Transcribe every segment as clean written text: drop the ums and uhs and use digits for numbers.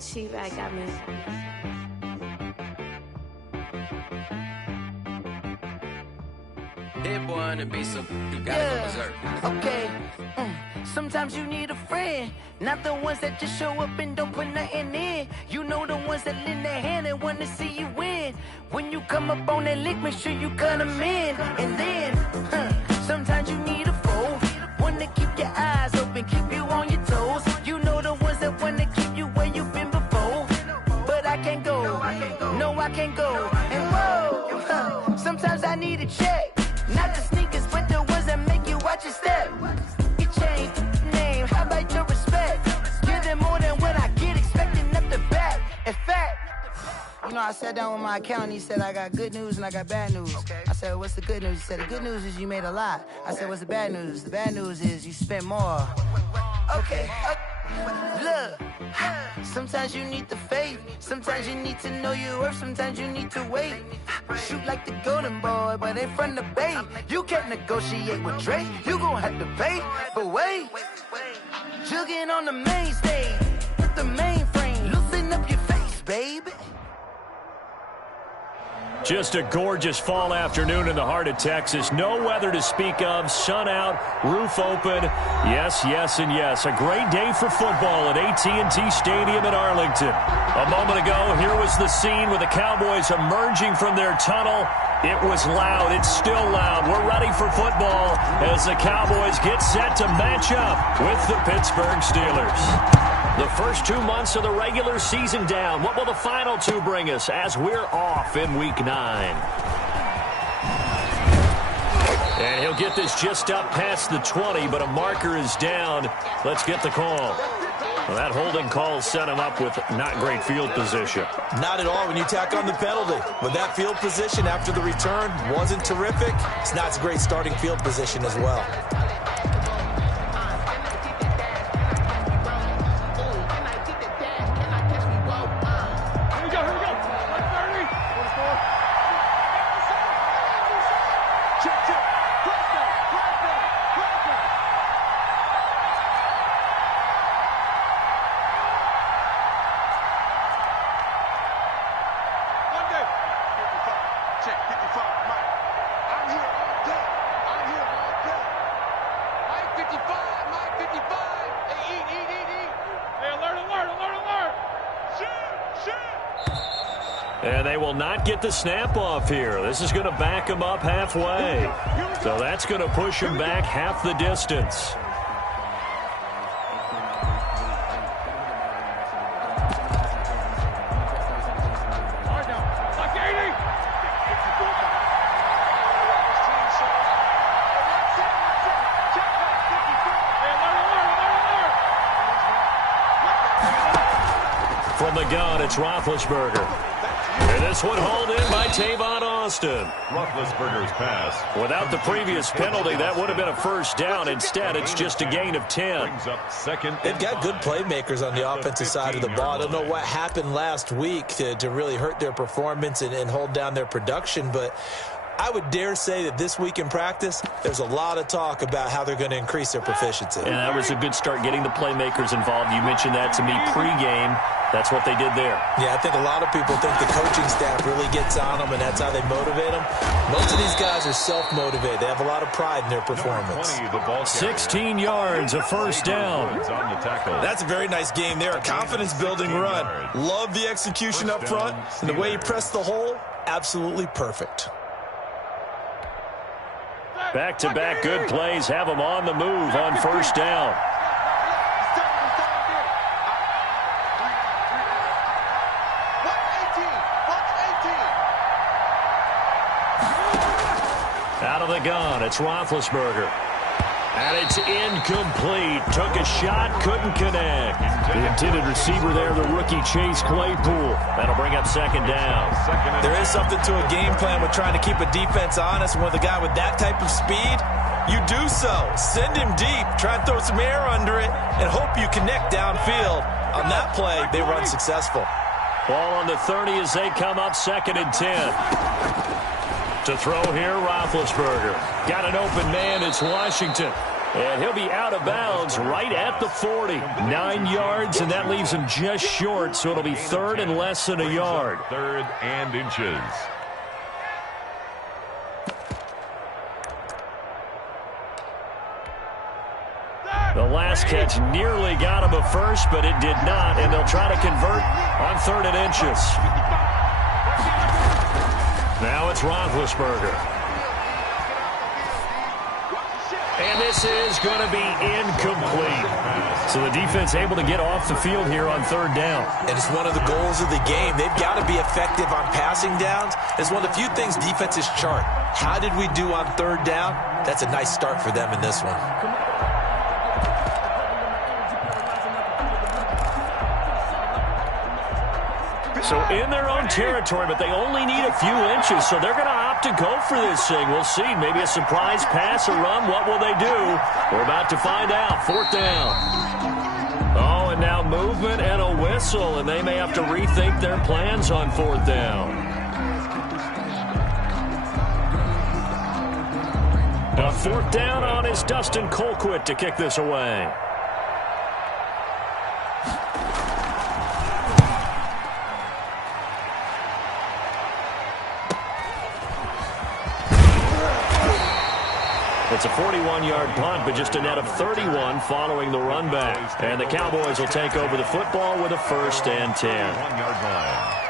Cheap, I got me. Hit boy on the beat, so you gotta go berserk. Okay. Sometimes you need a friend, not the ones that just show up and don't put nothing in. You know, the ones that lend their hand and want to see you win. When you come up on that lick, make sure you cut them in. And then, sometimes you need a foe, one to keep your eyes open, keep you on your toes. You know, the ones that want to keep you where you've been before. But I can't go, no, I can't go. And whoa, sometimes I need a check. Not the sneakers, but the ones that make you watch your step. Your chain, name, how about your respect? Give them more than what I get, expecting up the back. In fact, you know, I sat down with my accountant. He said, I got good news and I got bad news. I said, what's the good news? He said, the good news is you made a lot. I said, what's the bad news? The bad news is you spent more. Okay. Look, sometimes you need the faith. Sometimes you need to know your worth. Sometimes you need to wait. Shoot like the golden boy, but in front of the bay. You can't negotiate with Drake. You gon' have to pay. But wait, jugging on the main stage with the mainframe. Loosen up your face, baby. Just a gorgeous fall afternoon in the heart of Texas. No weather to speak of. Sun out, roof open. Yes, yes, and yes. A great day for football at AT&T Stadium in Arlington. A moment ago, here was the scene with the Cowboys emerging from their tunnel. It was loud. It's still loud. We're ready for football as the Cowboys get set to match up with the Pittsburgh Steelers. The first 2 months of the regular season down. What will the final two bring us as we're off in Week 9? And he'll get this just up past the 20, but a marker is down. Let's get the call. Well, that holding call set him up with not great field position. Not at all when you tack on the penalty. With that field position after the return wasn't terrific, it's not a great starting field position as well. And they will not get the snap off here. This is going to back him up halfway. So that's going to push him back half the distance. From the gun, it's Roethlisberger. And this one hauled in by Tavon Austin. Roethlisberger's pass. Without the previous penalty, that would have been a first down. Instead, it's just a gain of 10. They've got good playmakers on the offensive side of the ball. I don't know what happened last week to really hurt their performance and hold down their production, but I would dare say that this week in practice, there's a lot of talk about how they're going to increase their proficiency. And that was a good start getting the playmakers involved. You mentioned that to me pregame. That's what they did there. Yeah, I think a lot of people think the coaching staff really gets on them, and that's how they motivate them. Most of these guys are self-motivated. They have a lot of pride in their performance. 16 yards, a first down. That's a very nice game there, a confidence-building run. Love the execution up front, and the way he pressed the hole, absolutely perfect. Back-to-back good plays have them on the move on first down. Out of the gun, it's Roethlisberger. And it's incomplete. Took a shot, couldn't connect. The intended receiver there, the rookie Chase Claypool. That'll bring up second down. There is something to a game plan with trying to keep a defense honest. And with a guy with that type of speed, you do so. Send him deep. Try and throw some air under it and hope you connect downfield. On that play, they run successful. Ball on the 30 as they come up second and 10. To throw here, Roethlisberger. Got an open man, it's Washington. And he'll be out of bounds right at the 40. 9 yards, and that leaves him just short, so it'll be third and less than a yard. Third and inches. The last catch nearly got him a first, but it did not, and they'll try to convert on third and inches. Now it's Roethlisberger. And this is going to be incomplete. So the defense able to get off the field here on third down. And it's one of the goals of the game. They've got to be effective on passing downs. It's one of the few things defenses chart. How did we do on third down? That's a nice start for them in this one. So in their own territory, but they only need a few inches, so they're going to opt to go for this thing. We'll see. Maybe a surprise pass or run. What will they do? We're about to find out. Fourth down. Oh, and now movement and a whistle, and they may have to rethink their plans on fourth down. A fourth down on is Dustin Colquitt to kick this away. It's a 41-yard punt, but just a net of 31 following the run back. And the Cowboys will take over the football with a 1st and 10. 1-yard line.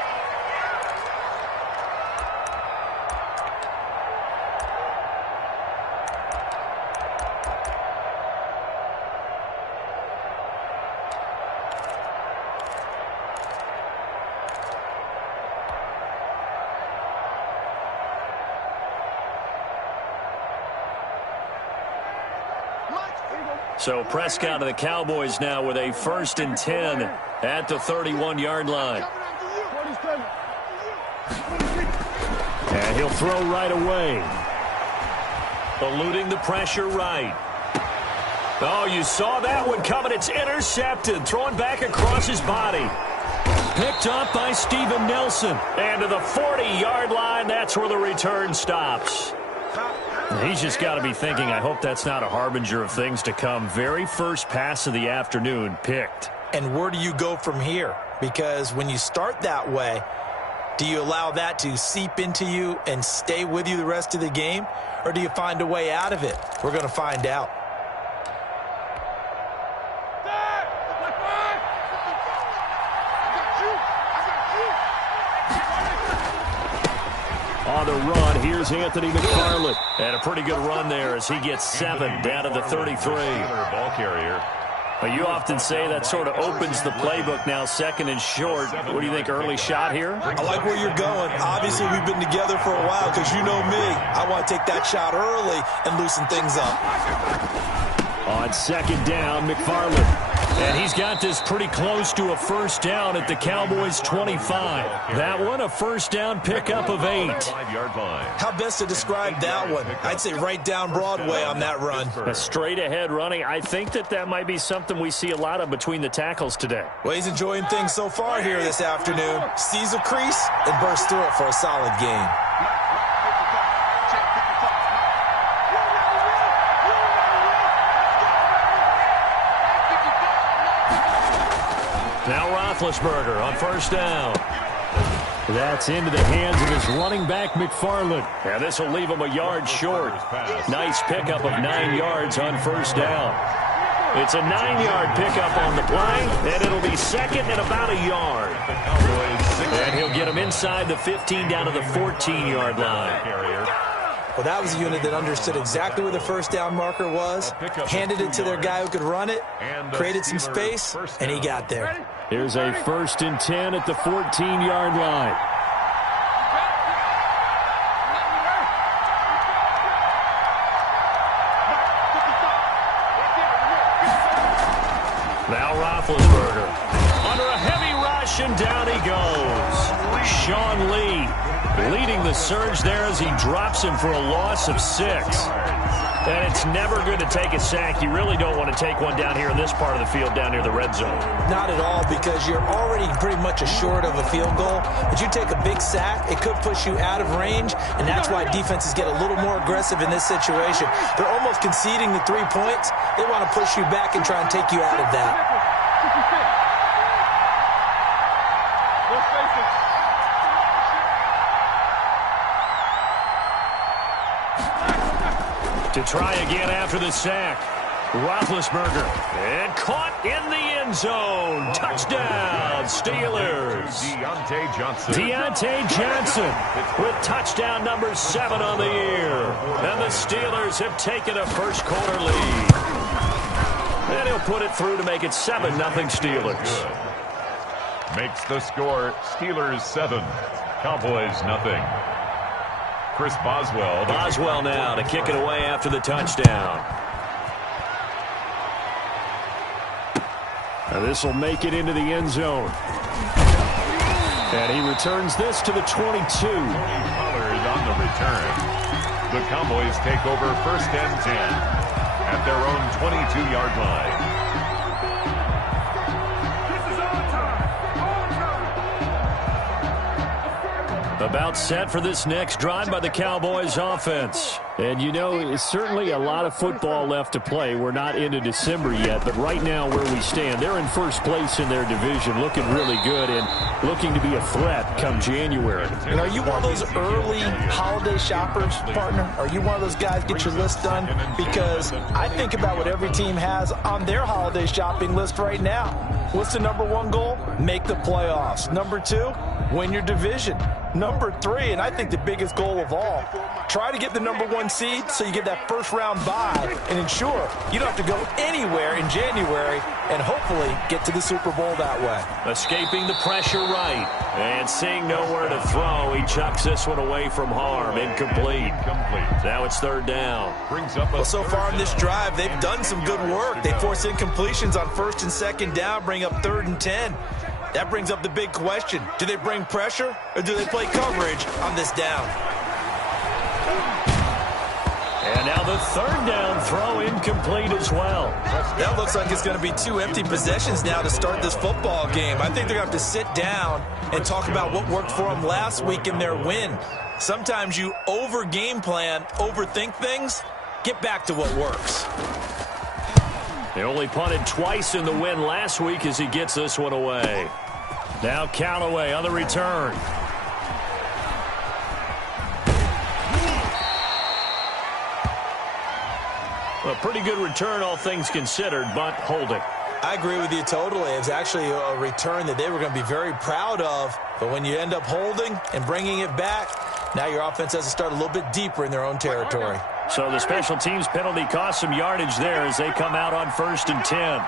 So Prescott and the Cowboys now with a 1st and 10 at the 31-yard line. And he'll throw right away. Eluding the pressure right. Oh, you saw that one coming. It's intercepted. Thrown back across his body. Picked up by Steven Nelson. And to the 40-yard line, that's where the return stops. He's just got to be thinking, I hope that's not a harbinger of things to come. Very first pass of the afternoon picked. And where do you go from here? Because when you start that way, do you allow that to seep into you and stay with you the rest of the game? Or do you find a way out of it? We're going to find out. On the run, here's Anthony McFarland. And a pretty good run there as he gets 7 down to the 33. Ball carrier. But you often say that sort of opens the playbook now, 2nd and short. What do you think, early shot here? I like where you're going. Obviously, we've been together for a while because you know me. I want to take that shot early and loosen things up. On 2nd down, McFarland. And he's got this pretty close to a 1st down at the Cowboys' 25. That one, a 1st down pickup of 8. 5-yard line. How best to describe that one? I'd say right down Broadway on that run. A straight-ahead running. I think that might be something we see a lot of between the tackles today. Well, he's enjoying things so far here this afternoon. Sees a crease and bursts through it for a solid gain. Now Roethlisberger on 1st down. That's into the hands of his running back, McFarland. And this will leave him a yard short. Nice pickup of 9 yards on 1st down. It's a 9-yard pickup on the play, and it'll be 2nd and about a yard. And he'll get him inside the 15 down to the 14-yard line. Well, that was a unit that understood exactly where the 1st down marker was, handed it to their guy who could run it, created some space, and he got there. Here's a 1st and 10 at the 14-yard line. Now Roethlisberger under a heavy rush, and down he goes. Sean Lee leading the surge there as he drops him for a loss of 6. And it's never good to take a sack. You really don't want to take one down here in this part of the field, down near the red zone. Not at all, because you're already pretty much assured of a field goal. But you take a big sack, it could push you out of range, and that's why defenses get a little more aggressive in this situation. They're almost conceding the 3 points. They want to push you back and try and take you out of that. To try again after the sack. Roethlisberger. And caught in the end zone. Touchdown, Steelers. Deontay Johnson with touchdown number 7 on the year. And the Steelers have taken a first quarter lead. And he'll put it through to make it 7-0 Steelers. Makes the score Steelers 7, Cowboys 0. Chris Boswell. Boswell now to kick it away after the touchdown. Now this will make it into the end zone. And he returns this to the 22. Tony Pollard on the return. The Cowboys take over 1st and 10 at their own 22-yard line. About set for this next drive by the Cowboys offense. And, you know, it's certainly a lot of football left to play. We're not into December yet, but right now where we stand, they're in first place in their division, looking really good and looking to be a threat come January. And are you one of those early holiday shoppers, partner? Are you one of those guys get your list done? Because I think about what every team has on their holiday shopping list right now. What's the number 1 goal? Make the playoffs. Number 2, win your division. Number 3, and I think the biggest goal of all, try to get the number 1 seed so you get that first-round bye and ensure you don't have to go anywhere in January and hopefully get to the Super Bowl that way. Escaping the pressure right and seeing nowhere to throw. He chucks this one away from harm. Incomplete. Now it's 3rd down. Well, so far in this drive, they've done some good work. They force incompletions on 1st and 2nd down, bring up 3rd and 10. That brings up the big question. Do they bring pressure or do they play coverage on this down? And now the 3rd down throw incomplete as well. That looks like it's going to be 2 empty possessions now to start this football game. I think they're going to have to sit down and talk about what worked for them last week in their win. Sometimes you over-game plan, overthink things, get back to what works. They only punted twice in the win last week as he gets this one away. Now Callaway on the return. A pretty good return, all things considered, but holding. I agree with you totally. It's actually a return that they were going to be very proud of. But when you end up holding and bringing it back, now your offense has to start a little bit deeper in their own territory. So the special teams penalty cost some yardage there as they come out on 1st and 10.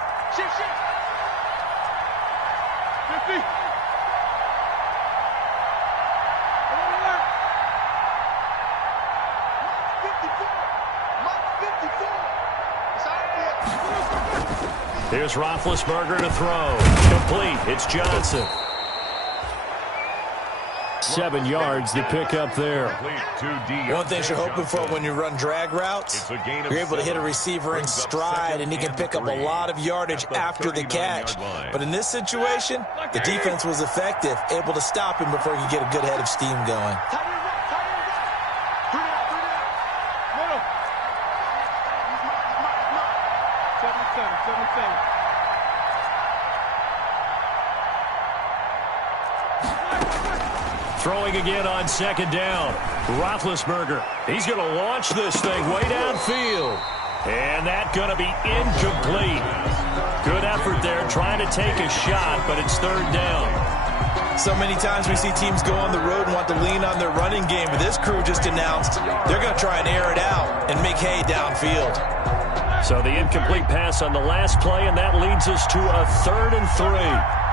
Here's Roethlisberger to throw. Complete. It's Johnson. 7 yards to pick up there. One thing you're hoping for when you run drag routes, you're able to hit a receiver in stride, and he can pick up a lot of yardage after the catch. But in this situation, the defense was effective, able to stop him before he could get a good head of steam going. Throwing again on 2nd down. Roethlisberger. He's going to launch this thing way downfield. And that's going to be incomplete. Good effort there trying to take a shot, but it's 3rd down. So many times we see teams go on the road and want to lean on their running game, but this crew just announced they're going to try and air it out and make hay downfield. So the incomplete pass on the last play, and that leads us to a 3rd and 3.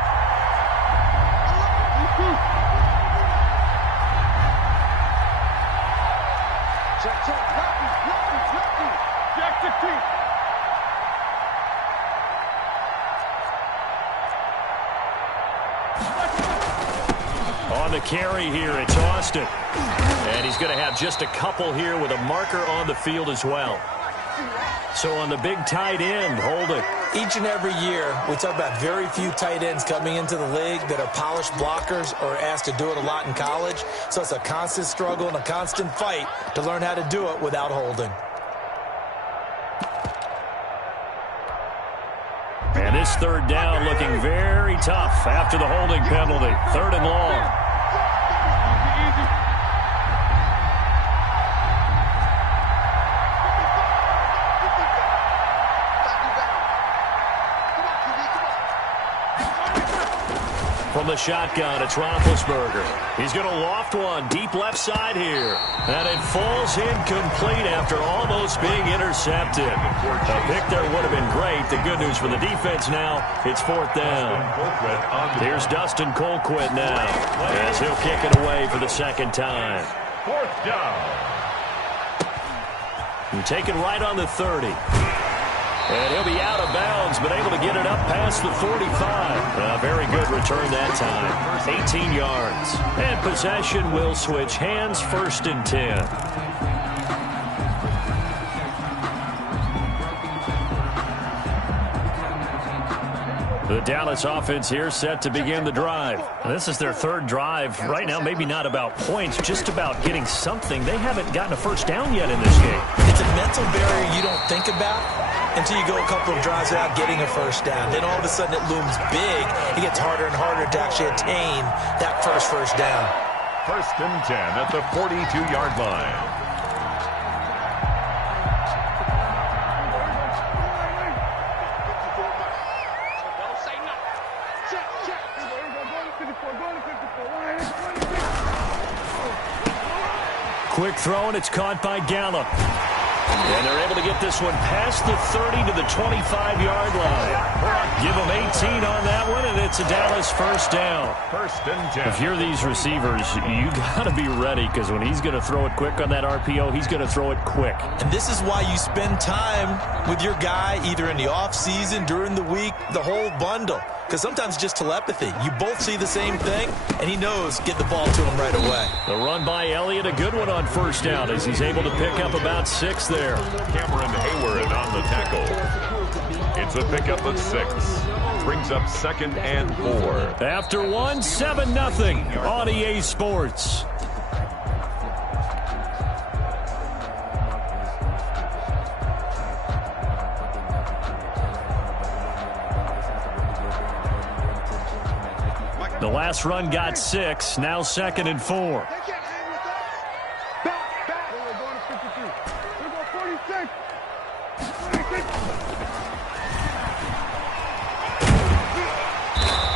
On the carry here, it's Austin. And he's going to have just a couple here with a marker on the field as well. So on the big tight end, Holding. Each and every year, we talk about very few tight ends coming into the league that are polished blockers or asked to do it a lot in college. So it's a constant struggle and a constant fight to learn how to do it without holding. And this third down looking very tough after the holding penalty. 3rd and long. From the shotgun, it's Roethlisberger. He's going to loft one deep left side here. And it falls incomplete after almost being intercepted. A pick there would have been great. The good news for the defense now, it's 4th down. Here's Dustin Colquitt now as he'll kick it away for the 2nd time. 4th down. And take it right on the 30. And he'll be out of bounds, but able to get it up past the 45. A very good return that time. 18 yards. And possession will switch hands, 1st and 10. The Dallas offense here set to begin the drive. This is their 3rd drive. Right now, maybe not about points, just about getting something. They haven't gotten a 1st down yet in this game. It's a mental barrier you don't think about until you go a couple of drives without getting a 1st down. Then all of a sudden it looms big. It gets harder and harder to actually attain that first down. 1st and 10 at the 42-yard line. Quick throw, and it's caught by Gallup. And they're able to get this one past the 30 to the 25-yard line. Give them 18 on that one, and it's a Dallas 1st down. 1st and 10. If you're these receivers, you got to be ready, because when he's going to throw it quick on that RPO, he's going to throw it quick. And this is why you spend time with your guy either in the offseason, during the week, the whole bundle. Because sometimes it's just telepathy. You both see the same thing, and he knows get the ball to him right away. The run by Elliott, a good one on 1st down as he's able to pick up about 6 there. Cameron Hayward on the tackle. It's a pickup of 6. Brings up 2nd and 4. After 1, 7-0 on EA Sports. The last run got 6, now 2nd and 4.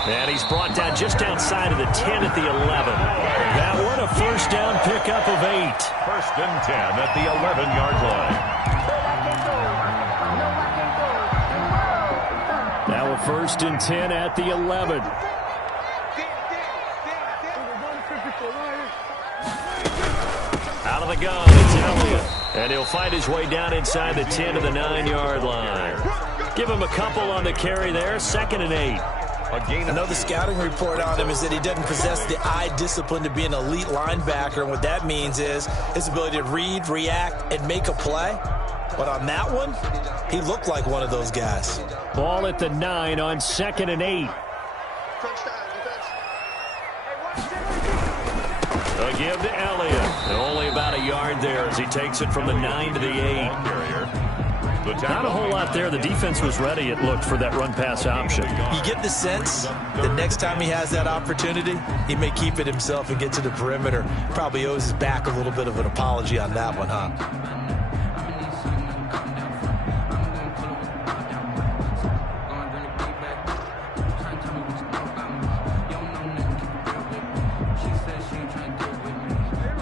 And he's brought down just outside of the 10 at the 11. That one a 1st down pickup of 8. 1st and 10 at the 11-yard line. Now a 1st and 10 at the 11. Out of the gun, it's Elliott. And he'll find his way down inside the 10 to the 9-yard line. Give him a couple on the carry there, 2nd and 8. I know the scouting report on him is that he doesn't possess the eye discipline to be an elite linebacker. And what that means is his ability to read, react, and make a play. But on that one, he looked like one of those guys. Ball at the 9 on 2nd and 8. A give to Elliott. And only about a yard there as he takes it from the 9 to the 8. Not a whole lot there. The defense was ready, it looked, for that run-pass option. You get the sense that next time he has that opportunity, he may keep it himself and get to the perimeter. Probably owes his back a little bit of an apology on that one, huh?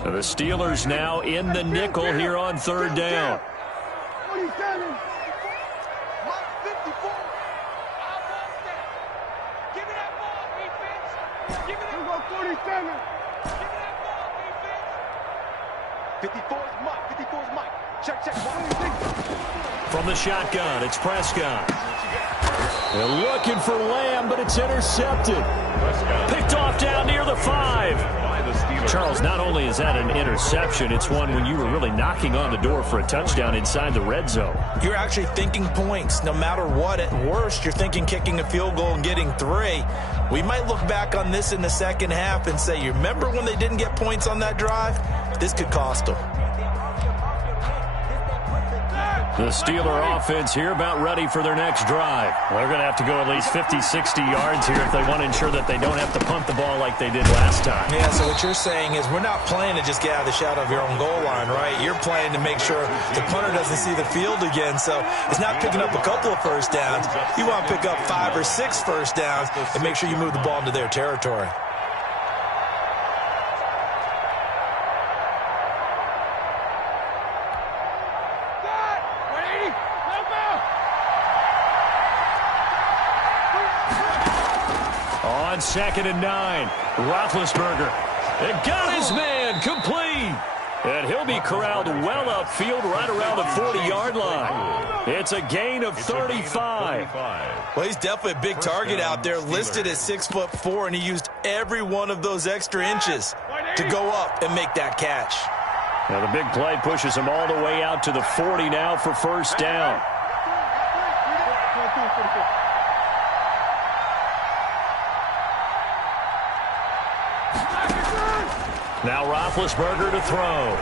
The Steelers now in the nickel here on 3rd down. From the shotgun, it's Prescott. They're looking for Lamb, but it's intercepted. Picked off down near the 5. By the Steelers. Charles, not only is that an interception, it's one when you were really knocking on the door for a touchdown inside the red zone. You're actually thinking points no matter what. At worst, you're thinking kicking a field goal and getting 3. We might look back on this in the second half and say, you remember when they didn't get points on that drive? This could cost them. The Steeler offense here about ready for their next drive. They're going to have to go at least 50, 60 yards here if they want to ensure that they don't have to punt the ball like they did last time. Yeah, so what you're saying is we're not playing to just get out of the shadow of your own goal line, right? You're playing to make sure the punter doesn't see the field again. So it's not picking up a couple of first downs. You want to pick up 5 or 6 first downs and make sure you move the ball into their territory. On 2nd and 9, Roethlisberger. And got his man complete. And he'll be corralled well upfield right around the 40-yard line. It's a gain of 35. Well, he's definitely a big target out there, listed at 6'4", and he used every one of those extra inches to go up and make that catch. Now the big play pushes him all the way out to the 40 now for first down. Now Roethlisberger to throw.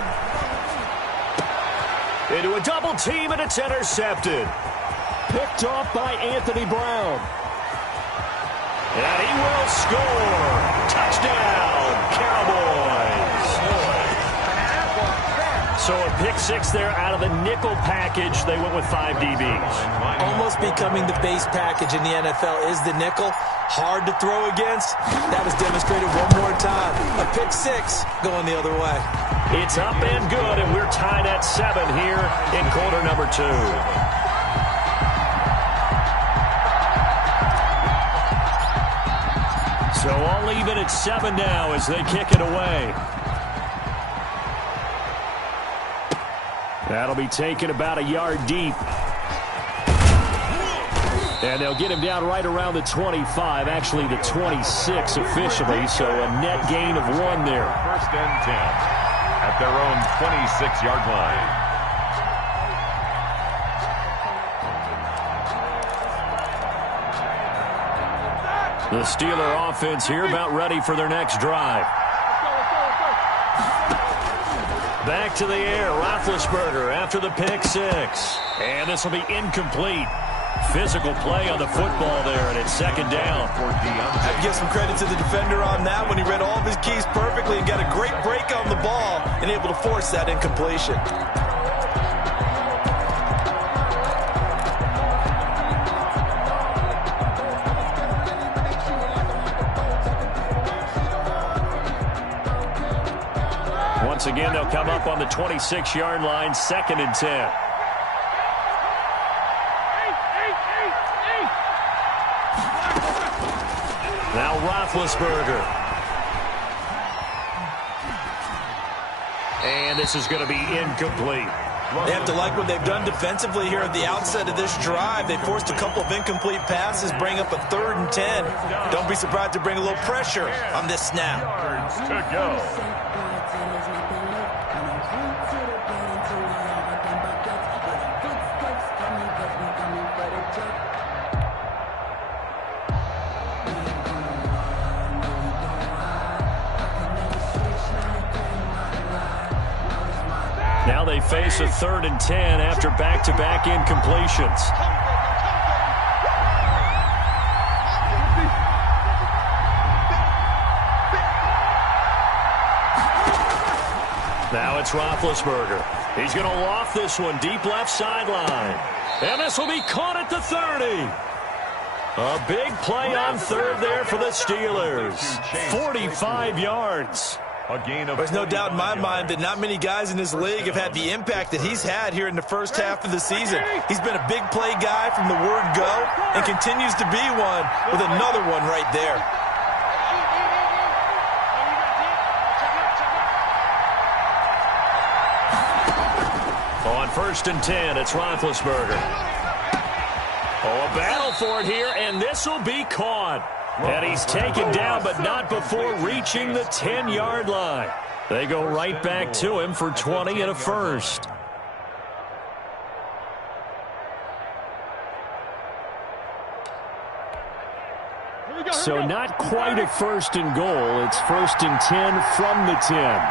Into a double team, and it's intercepted. Picked off by Anthony Brown. And he will score. Touchdown, Cowboys. So a pick 6 there out of the nickel package. They went with 5 DBs. Almost becoming the base package in the NFL is the nickel. Hard to throw against. That was demonstrated one more time. A pick 6 going the other way. It's up and good, and we're tied at 7 here in quarter number 2. So all even at 7 now as they kick it away. That'll be taken about a yard deep. And they'll get him down right around the 25, actually the 26 officially, so a net gain of 1 there. First and 10 at their own 26-yard line. The Steeler offense here about ready for their next drive. Back to the air, Roethlisberger after the pick 6. And this will be incomplete. Physical play on the football there, and it's 2nd down. I have to give some credit to the defender on that when he read all of his keys perfectly and got a great break on the ball and able to force that incompletion. Once again, they'll come up on the 26-yard line, 2nd and 10. Now Roethlisberger. And this is going to be incomplete. They have to like what they've done defensively here at the outset of this drive. They forced a couple of incomplete passes, bring up a 3rd and 10. Don't be surprised to bring a little pressure on this snap. To go. Now they face a 3rd and 10 after back-to-back incompletions. Now it's Roethlisberger. He's going to loft this one deep left sideline. And this will be caught at the 30. A big play on 3rd there for the Steelers. 45 yards. There's no doubt in my mind that not many guys in this league have had the impact that he's had here in the first half of the season. He's been a big play guy from the word go and continues to be one with another one right there. On 1st and 10, it's Roethlisberger. Oh, a battle for it here, and this will be caught. And he's taken down, but not before reaching the 10-yard line. They go right back to him for 20 and a first. So not quite a first and goal. It's first and 10 from the 10.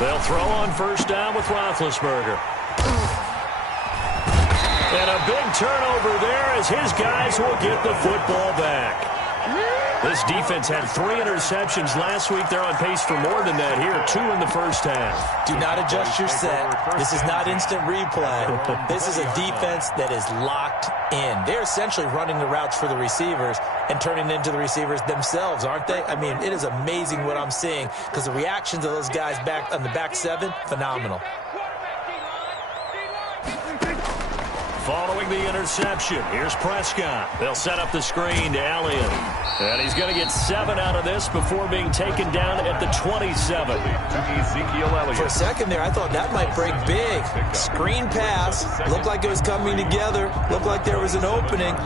They'll throw on first down with Roethlisberger. And a big turnover there as his guys will get the football back. This defense had 3 interceptions last week. They're on pace for more than that here, 2 in the first half. Do not adjust your set. This is not instant replay. This is a defense that is locked in. They're essentially running the routes for the receivers and turning into the receivers themselves, aren't they? I mean, it is amazing what I'm seeing because the reactions of those guys back on the back 7, phenomenal. Following the interception, here's Prescott. They'll set up the screen to Elliott. And he's going to get 7 out of this before being taken down at the 27. For a second there, I thought that might break big. Screen pass. Looked like it was coming together. Looked like there was an opening.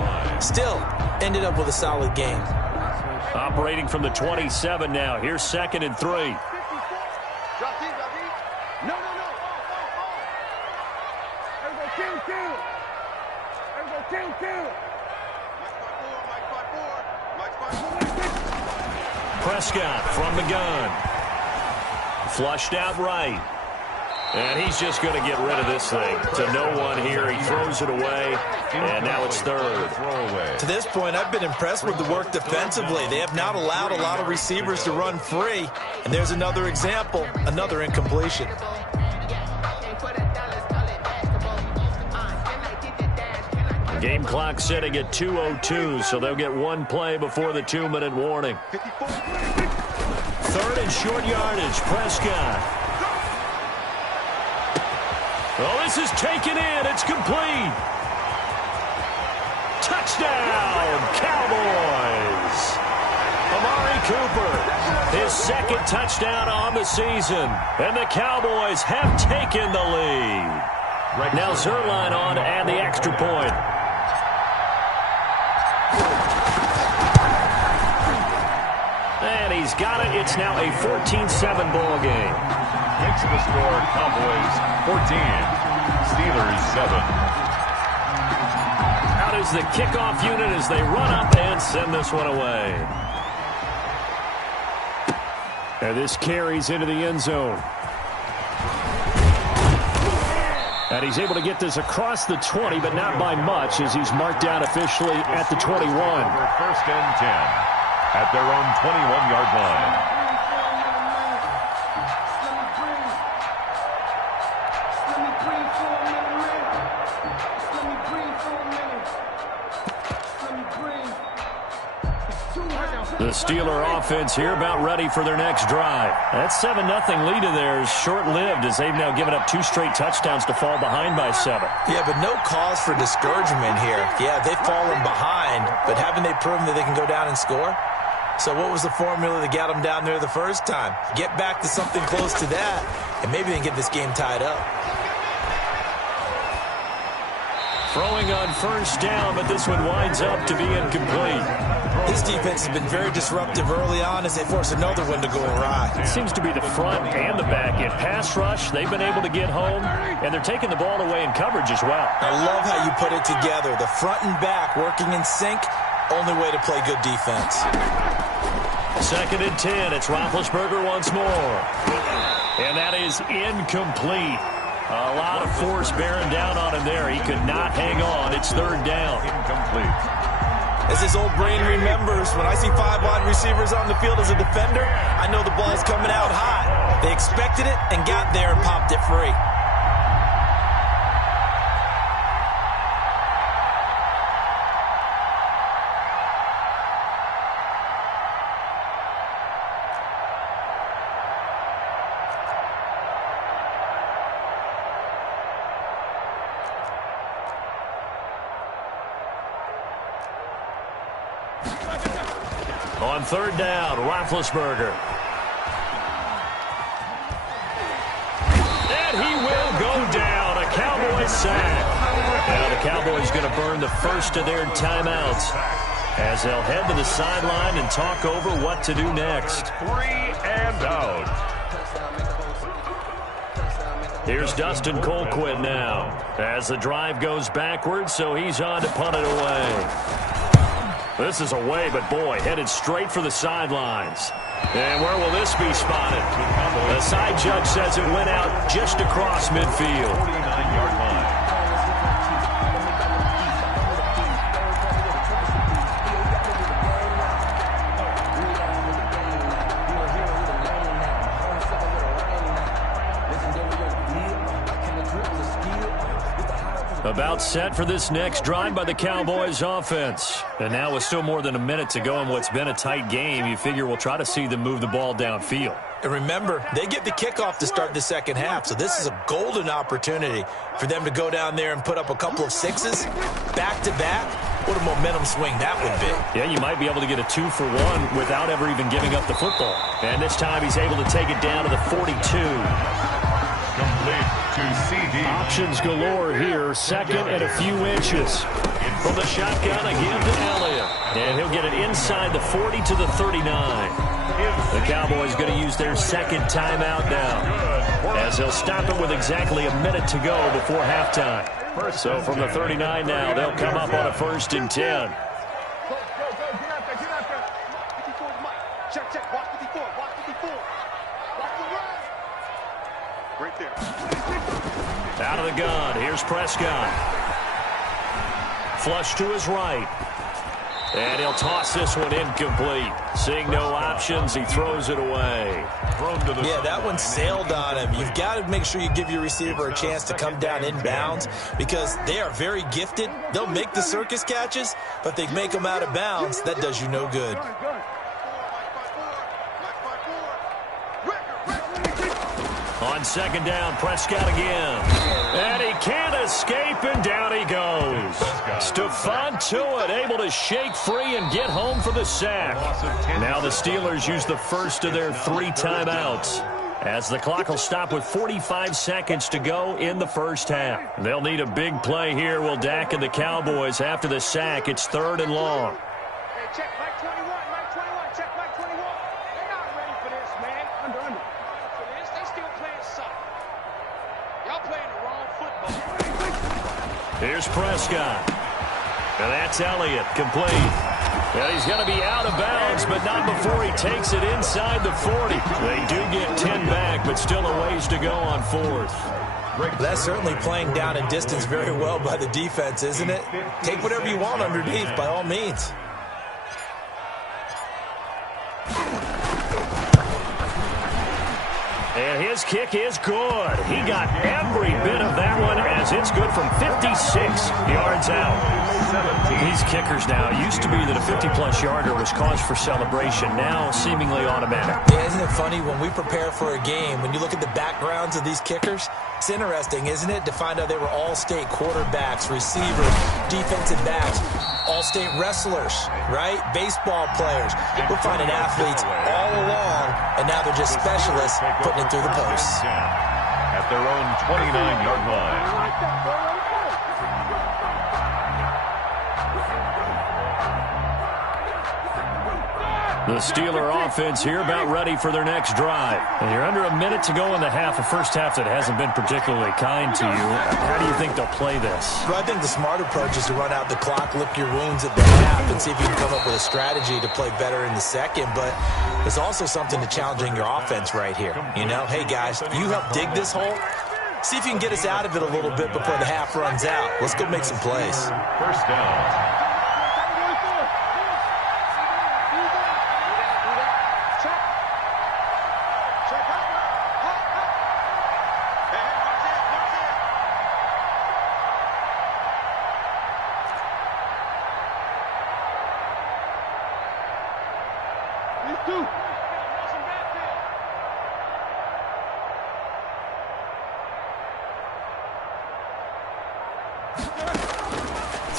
Still, ended up with a solid game. Operating from the 27 now. Here's 2nd and 3. Prescott from the gun. Flushed out right. And he's just going to get rid of this thing. To no one here. He throws it away. And now it's 3rd. To this point, I've been impressed with the work defensively. They have not allowed a lot of receivers to run free. And there's another example, another incompletion. Game clock sitting at 2:02, so they'll get 1 play before the 2-minute warning. 3rd and short yardage, Prescott. Oh, this is taken in. It's complete. Touchdown, Cowboys. Amari Cooper, his 2nd touchdown on the season. And the Cowboys have taken the lead. Now Zerline on to add the extra point. And he's got it. It's now a 14-7 ball game. Makes the score Cowboys 14, Steelers 7. Out is the kickoff unit as they run up and send this one away. And this carries into the end zone. And he's able to get this across the 20, but not by much as he's marked down officially at the 21. First and 10 at their own 21-yard line. The Steeler offense here about ready for their next drive. That 7-0 lead of theirs short-lived as they've now given up 2 straight touchdowns to fall behind by 7. Yeah, but no cause for discouragement here. Yeah, they've fallen behind, but haven't they proven that they can go down and score? So what was the formula that got them down there the first time? Get back to something close to that, and maybe they can get this game tied up. Throwing on first down, but this one winds up to be incomplete. This defense has been very disruptive early on as they force another one to go awry. It seems to be the front and the back end. Pass rush, they've been able to get home, and they're taking the ball away in coverage as well. I love how you put it together. The front and back working in sync, only way to play good defense. 2nd and 10, it's Roethlisberger once more. And that is incomplete. A lot of force bearing down on him there. He could not hang on. It's 3rd down. Incomplete. As his old brain remembers, when I see 5 wide receivers on the field as a defender, I know the ball's coming out hot. They expected it and got there and popped it free. On 3rd down, Roethlisberger. And he will go down. A Cowboys sack. Now the Cowboys going to burn the first of their timeouts as they'll head to the sideline and talk over what to do next. 3 and out. Here's Dustin Colquitt now as the drive goes backwards, so he's on to punt it away. This is away, but boy, headed straight for the sidelines. And where will this be spotted? The side judge says it went out just across midfield. 49-yard line. About set for this next drive by the Cowboys offense. And now with still more than a minute to go in what's been a tight game, you figure we'll try to see them move the ball downfield. And remember, they get the kickoff to start the second half, so this is a golden opportunity for them to go down there and put up a couple of sixes back-to-back. What a momentum swing that would be. Yeah, you might be able to get a 2-for-1 without ever even giving up the football. And this time he's able to take it down to the 42. Complete to CD. Options galore here, second and a few inches. From the shotgun again to Elliott. And he'll get it inside the 40 to the 39. The Cowboys going to use their second timeout now, as they'll stop it with exactly a minute to go before halftime. So from the 39 now, they'll come up on a 1st and 10. Out of the gun, here's Prescott. Flush to his right. And he'll toss this one incomplete. Seeing no options, he throws it away. Yeah, that one sailed on him. You've got to make sure you give your receiver a chance to come down inbounds because they are very gifted. They'll make the circus catches, but they make them out of bounds. That does you no good. On second down, Prescott again. And he can't escape, and down he goes. Stephon Tuitt able to shake free and get home for the sack. Now the Steelers use the first of their 3 timeouts, as the clock will stop with 45 seconds to go in the first half. They'll need a big play here, will Dak and the Cowboys. After the sack, it's 3rd and long. Check Mike 21, Mike 21, check Mike 21. They're not ready for this, man. Under. For this, they still playing soccer. Y'all playing the wrong football. Here's Prescott. And that's Elliott, complete. Well, he's going to be out of bounds, but not before he takes it inside the 40. They do get 10 back, but still a ways to go on 4th. That's certainly playing down in distance very well by the defense, isn't it? Take whatever you want underneath, by all means. And his kick is good. He got every bit of that one, as it's good from 56 yards out. These kickers now, used to be that a 50-plus yarder was cause for celebration, now seemingly automatic. Yeah, isn't it funny when we prepare for a game, when you look at the backgrounds of these kickers, it's interesting, isn't it, to find out they were all-state quarterbacks, receivers, defensive backs, all-state wrestlers, right? Baseball players. We're finding athletes all along, and now they're just specialists putting it through the posts. At their own 29-yard line. The Steeler offense here about ready for their next drive. And you're under a minute to go in the half, a first half that hasn't been particularly kind to you. How do you think they'll play this? Well, I think the smart approach is to run out the clock, lick your wounds at the half, and see if you can come up with a strategy to play better in the second. But there's also something to challenging your offense right here. You know, hey, guys, you help dig this hole. See if you can get us out of it a little bit before the half runs out. Let's go make some plays. First down.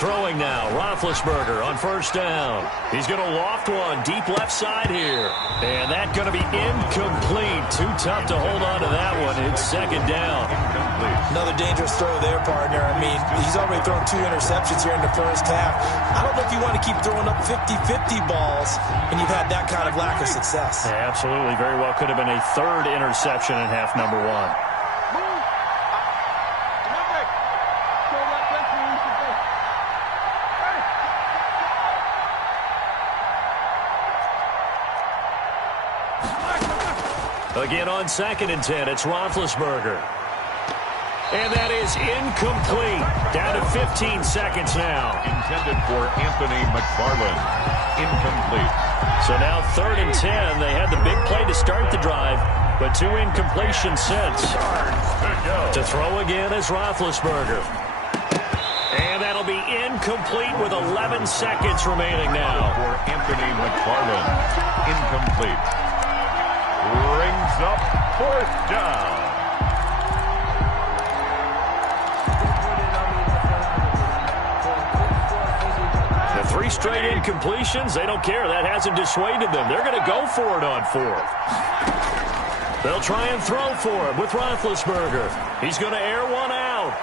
throwing now. Roethlisberger on first down. He's going to loft one deep left side here. And that's going to be incomplete. Too tough to hold on to that one. It's second down. Another dangerous throw there, partner. I mean, he's already thrown 2 interceptions here in the first half. I don't know if you want to keep throwing up 50-50 balls when you've had that kind of lack of success. Yeah, absolutely. Very well could have been a 3rd interception in half number 1. Again on 2nd and 10, it's Roethlisberger. And that is incomplete. Down to 15 seconds now. Intended for Anthony McFarland. Incomplete. So now 3rd and 10. They had the big play to start the drive, but 2 incompletions since. To throw again is Roethlisberger. And that'll be incomplete with 11 seconds remaining now. For Anthony McFarland. Incomplete. Rings up 4th down. The 3 straight incompletions, they don't care. That hasn't dissuaded them. They're going to go for it on 4th. They'll try and throw for it with Roethlisberger. He's going to air one out.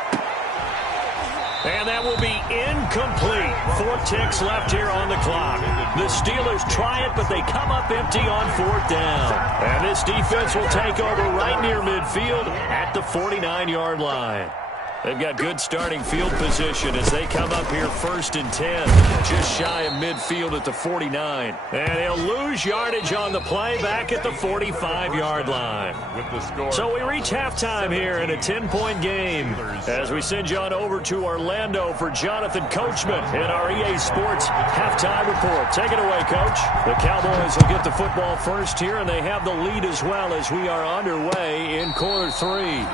And that will be incomplete. 4 ticks left here on the clock. The Steelers try it, but they come up empty on 4th down. And this defense will take over right near midfield at the 49-yard line. They've got good starting field position as they come up here 1st and 10, just shy of midfield at the 49. And he'll lose yardage on the play back at the 45-yard line. With the score. So we reach halftime here in a 10-point game as we send you on over to Orlando for Jonathan Coachman in our EA Sports halftime report. Take it away, Coach. The Cowboys will get the football first here, and they have the lead as well as we are underway in quarter 3.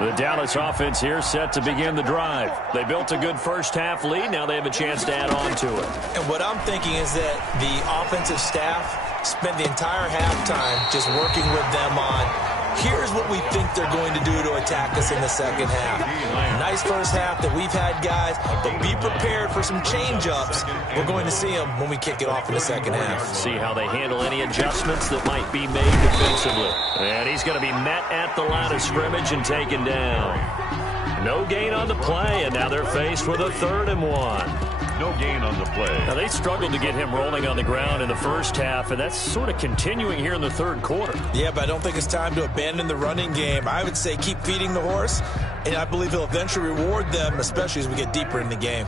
The Dallas offense here set to begin the drive. They built a good first-half lead. Now they have a chance to add on to it. And what I'm thinking is that the offensive staff spent the entire halftime just working with them on, here's what we think they're going to do to attack us in the second half. Nice first half that we've had, guys, but be prepared for some change-ups. We're going to see them when we kick it off in the second half. See how they handle any adjustments that might be made defensively. And he's going to be met at the line of scrimmage and taken down. No gain on the play, and now they're faced with a 3rd and 1. No gain on the play. Now, they struggled to get him rolling on the ground in the first half, and that's sort of continuing here in the 3rd quarter. Yeah, but I don't think it's time to abandon the running game. I would say keep feeding the horse, and I believe he'll eventually reward them, especially as we get deeper in the game.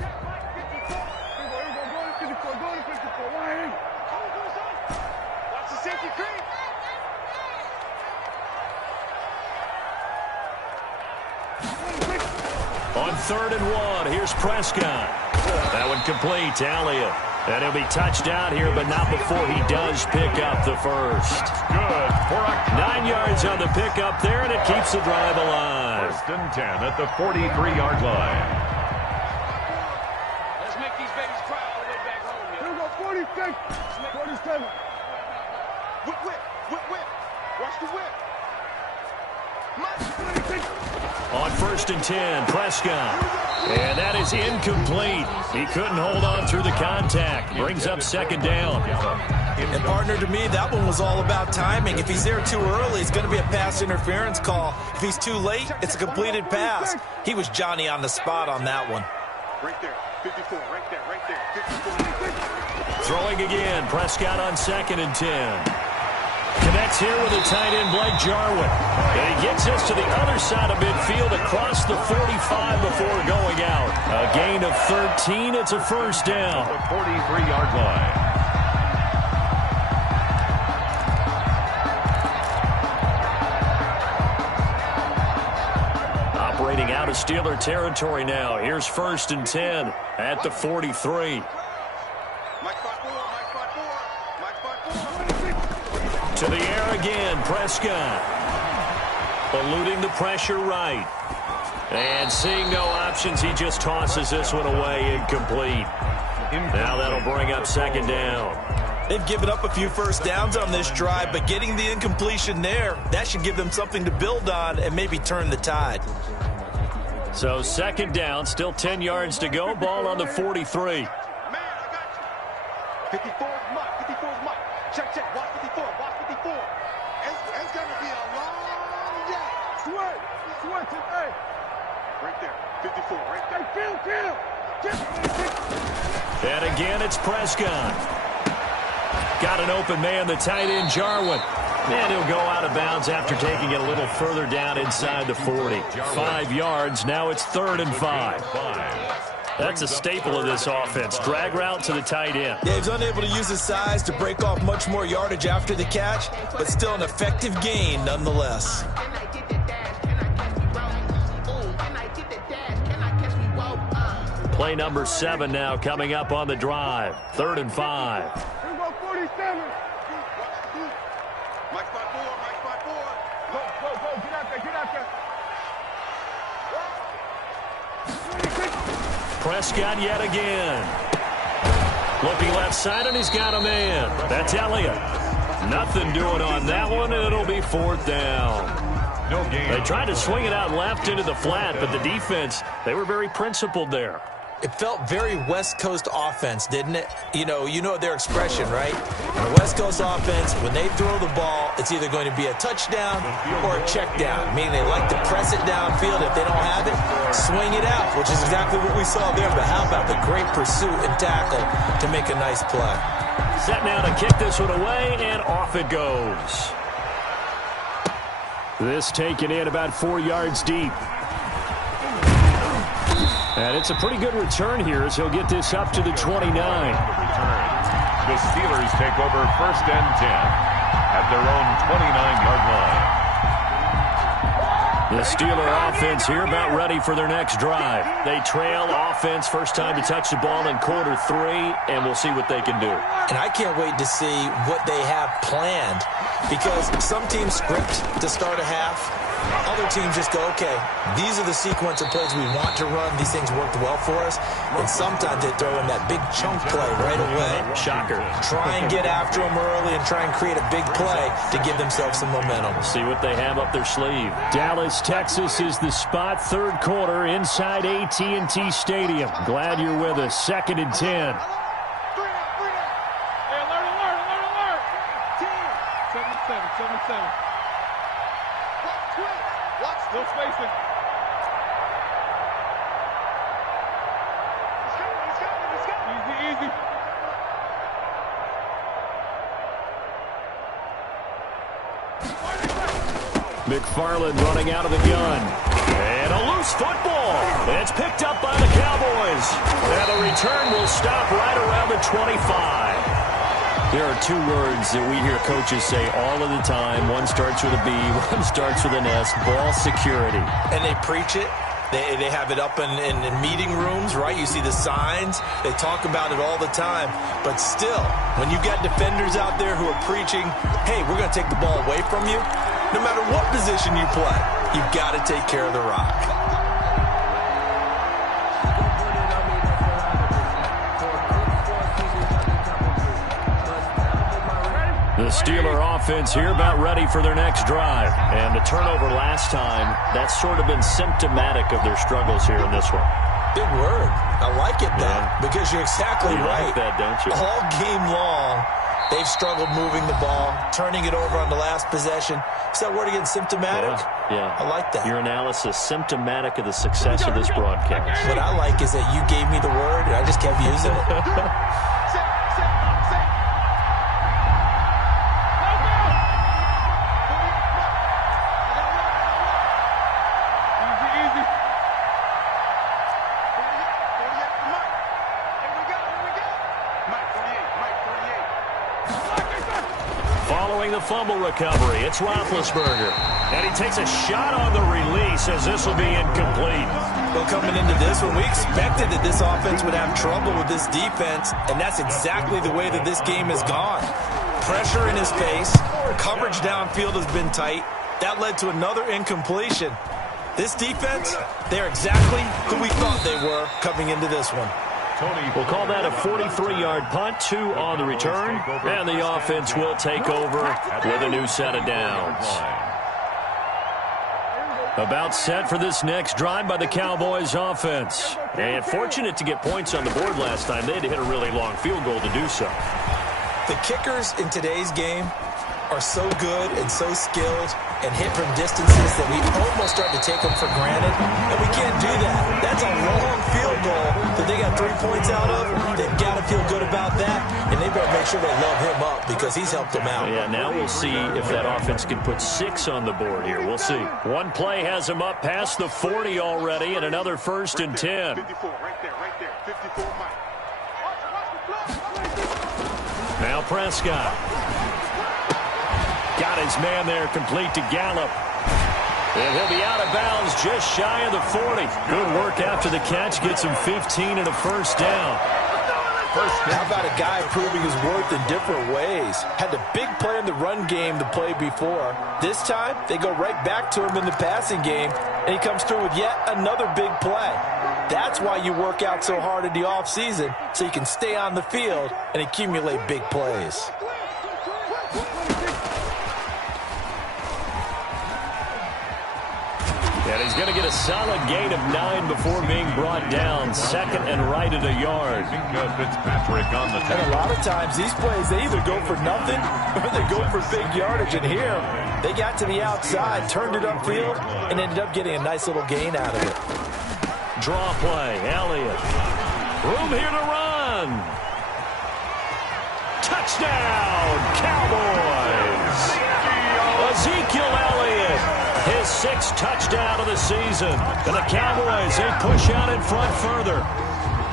On 3rd and 1, here's Prescott. That one complete to Elliott. And he'll be touched out here, but not before he does pick up the first. Good for a 9 yards on the pickup there, and it keeps the drive alive. 1st and 10 at the 43-yard line. Let's make these babies cry all the way back home. Here we go, 46, 47. Whip, whip, whip, whip. Watch the whip. On 1st and 10, Prescott. And that is incomplete. He couldn't hold on through the contact. Brings up 2nd down. And partner, to me, that one was all about timing. If he's there too early, it's going to be a pass interference call. If he's too late, it's a completed pass. He was Johnny on the spot on that one. Right there, 54, right there, 54. Throwing again, Prescott on 2nd and 10. Connects here with the tight end, Blake Jarwin. And he gets us to the other side of midfield across the 45 before going out. A gain of 13. It's a 1st down. The 43-yard line. Operating out of Steeler territory now. Here's 1st and 10 at the 43. To the air again, Prescott. Eluding the pressure right. And seeing no options, he just tosses this one away incomplete. Now that'll bring up 2nd down. They've given up a few first downs on this drive, but getting the incompletion there, that should give them something to build on and maybe turn the tide. So second down, still 10 yards to go. Ball on the 43. Man, I got you. 54 is Mike. 54 is Mike. Check, check. Watch 54. Watch 54. It's going to be a long day. Switch. Switch it. Hey. Right there. 54. Right there. Kill. And again, it's Prescott. Got an open man, the tight end, Jarwin. And he'll go out of bounds after taking it a little further down inside the 40. 5 yards. Now it's 3rd and 5. That's a staple of this offense. Drag route to the tight end. Yeah, he's unable to use his size to break off much more yardage after the catch, but still an effective gain nonetheless. Play number 7 now coming up on the drive. 3rd and 5. Here we go, 47. Mike 5-4. Mike 5-4. Go. Get out there. Prescott yet again. Looking left side, and he's got a man. That's Elliott. Nothing doing on that one, and it'll be 4th down. No gain. They tried to swing it out left into the flat, but the defense, they were very principled there. It felt very West Coast offense, didn't it? You know their expression, right? The West Coast offense, when they throw the ball, it's either going to be a touchdown or a check down, meaning they like to press it downfield. If they don't have it, swing it out, which is exactly what we saw there. But how about the great pursuit and tackle to make a nice play? Set now to kick this one away, and off it goes. This taken in about 4 yards deep. And it's a pretty good return here as he'll get this up to the 29. The Steelers take over 1st and 10 at their own 29-yard line. The Steeler offense here about ready for their next drive. They trail offense, first time to touch the ball in quarter 3, and we'll see what they can do. And I can't wait to see what they have planned, because some teams script to start a half. Other teams just go, okay, these are the sequence of plays we want to run. These things worked well for us. And sometimes they throw in that big chunk play right away. Shocker. Try and get after them early and try and create a big play to give themselves some momentum. See what they have up their sleeve. Dallas, Texas is the spot. 3rd quarter inside AT&T Stadium. Glad you're with us. 2nd and 10. Hey, alert. 7-7. No spacing. Easy. McFarland running out of the gun. And a loose football. It's picked up by the Cowboys. And the return will stop right around the 25. There are 2 words that we hear coaches say all of the time. One starts with a B, one starts with an S. Ball security. And they preach it. They have it up in meeting rooms, right? You see the signs. They talk about it all the time. But still, when you've got defenders out there who are preaching, hey, we're going to take the ball away from you, no matter what position you play, you've got to take care of the rock. The Steeler offense here about ready for their next drive. And the turnover last time, that's sort of been symptomatic of their struggles here in this one. Big word. I like it, though, because you're exactly right. Like that, don't you? All game long, they've struggled moving the ball, turning it over on the last possession. Is that word again, symptomatic? Yeah. I like that. Your analysis, symptomatic of the success of this broadcast. What I like is that you gave me the word, and I just kept using it. The fumble recovery. It's Roethlisberger. And he takes a shot on the release as this will be incomplete. Well, coming into this one, we expected that this offense would have trouble with this defense, and that's exactly the way that this game has gone. Pressure in his face. Coverage downfield has been tight. That led to another incompletion. This defense, they're exactly who we thought they were coming into this one. We'll call that a 43-yard punt, 2 on the return, and the offense will take over with a new set of downs. About set for this next drive by the Cowboys offense. And fortunate to get points on the board last time. They had to hit a really long field goal to do so. The kickers in today's game are so good and so skilled and hit from distances that we almost start to take them for granted. And we can't do that. That's a long field goal that they got 3 points out of. They've got to feel good about that, and they better make sure they love him up because he's helped them out. Yeah, now we'll see if that offense can put 6 on the board here. We'll see. One play has them up past the 40 already, and another 1st and 10. 54, right there, 54 Mike. Now Prescott. Got his man there, complete to Gallup. And he'll be out of bounds just shy of the 40. Good work after the catch. Gets him 15 and a 1st down. How about a guy proving his worth in different ways? Had the big play in the run game the play before. This time, they go right back to him in the passing game, and he comes through with yet another big play. That's why you work out so hard in the offseason, so you can stay on the field and accumulate big plays. And he's going to get a solid gain of 9 before being brought down. 2nd and right at a yard. Fitzpatrick on the tackle. And a lot of times, these plays, they either go for nothing or they go for big yardage. And here, they got to the outside, turned it upfield, and ended up getting a nice little gain out of it. Draw play. Elliott. Room here to run. Touchdown, Cowboys. Ezekiel Elliott. His 6th touchdown of the season. And the Cowboys, they push out in front further.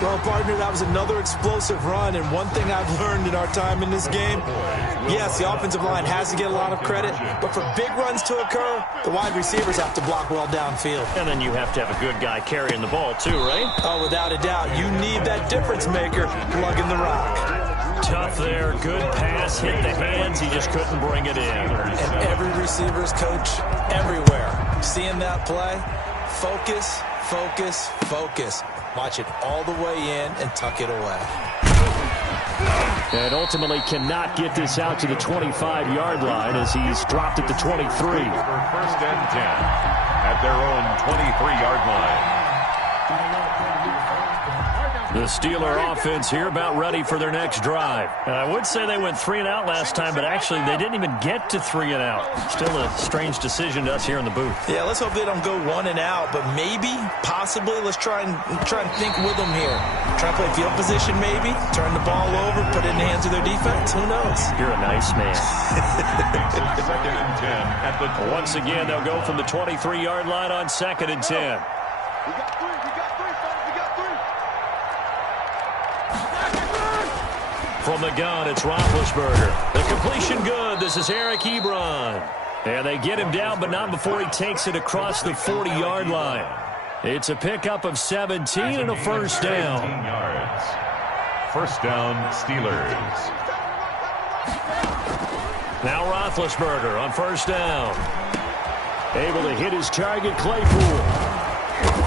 Well, partner, that was another explosive run. And one thing I've learned in our time in this game, yes, the offensive line has to get a lot of credit. But for big runs to occur, the wide receivers have to block well downfield. And then you have to have a good guy carrying the ball too, right? Oh, without a doubt. You need that difference maker lugging the rock. Tough there. Good pass. Hit the hands. He just couldn't bring it in. And every receiver's coach everywhere. Seeing that play, focus, focus, focus. Watch it all the way in and tuck it away. And ultimately cannot get this out to the 25-yard line as he's dropped at the 23. 1st and 10 at their own 23-yard line. The Steeler offense here about ready for their next drive. And I would say they went 3 and out last time, but actually they didn't even get to 3 and out. Still a strange decision to us here in the booth. Yeah, let's hope they don't go 1 and out, but maybe, possibly, let's try and think with them here. Try and play field position maybe, turn the ball over, put it in the hands of their defense. Who knows? You're a nice man. 2nd and 10 at the 20. Once again, they'll go from the 23-yard line on 2nd and 10. We got 3, fellas, we got 3. From the gun, it's Roethlisberger. The completion good. This is Eric Ebron. And they get him down, but not before he takes it across the 40-yard line. It's a pickup of 17 and a 1st down. 17 yards. 1st down, Steelers. Now Roethlisberger on 1st down. Able to hit his target, Claypool.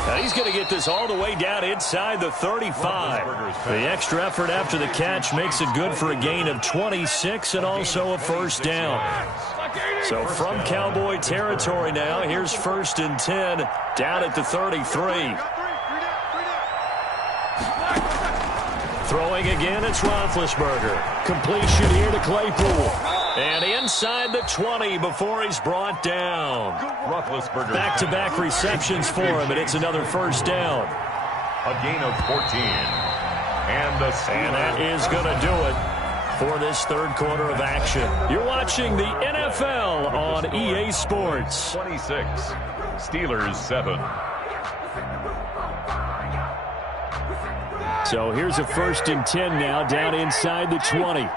Now he's going to get this all the way down inside the 35. The extra effort after the catch makes it good for a gain of 26 and also a 1st down. So from Cowboy territory now, here's 1st and 10 down at the 33. Throwing again, it's Roethlisberger. Completion here to Claypool. And inside the 20 before he's brought down. Roethlisberger. Back-to-back receptions for him, and it's another 1st down. A gain of 14. And that is going to do it for this 3rd quarter of action. You're watching the NFL on EA Sports. 26. Steelers 7. So here's a 1st and 10 now down inside the 20.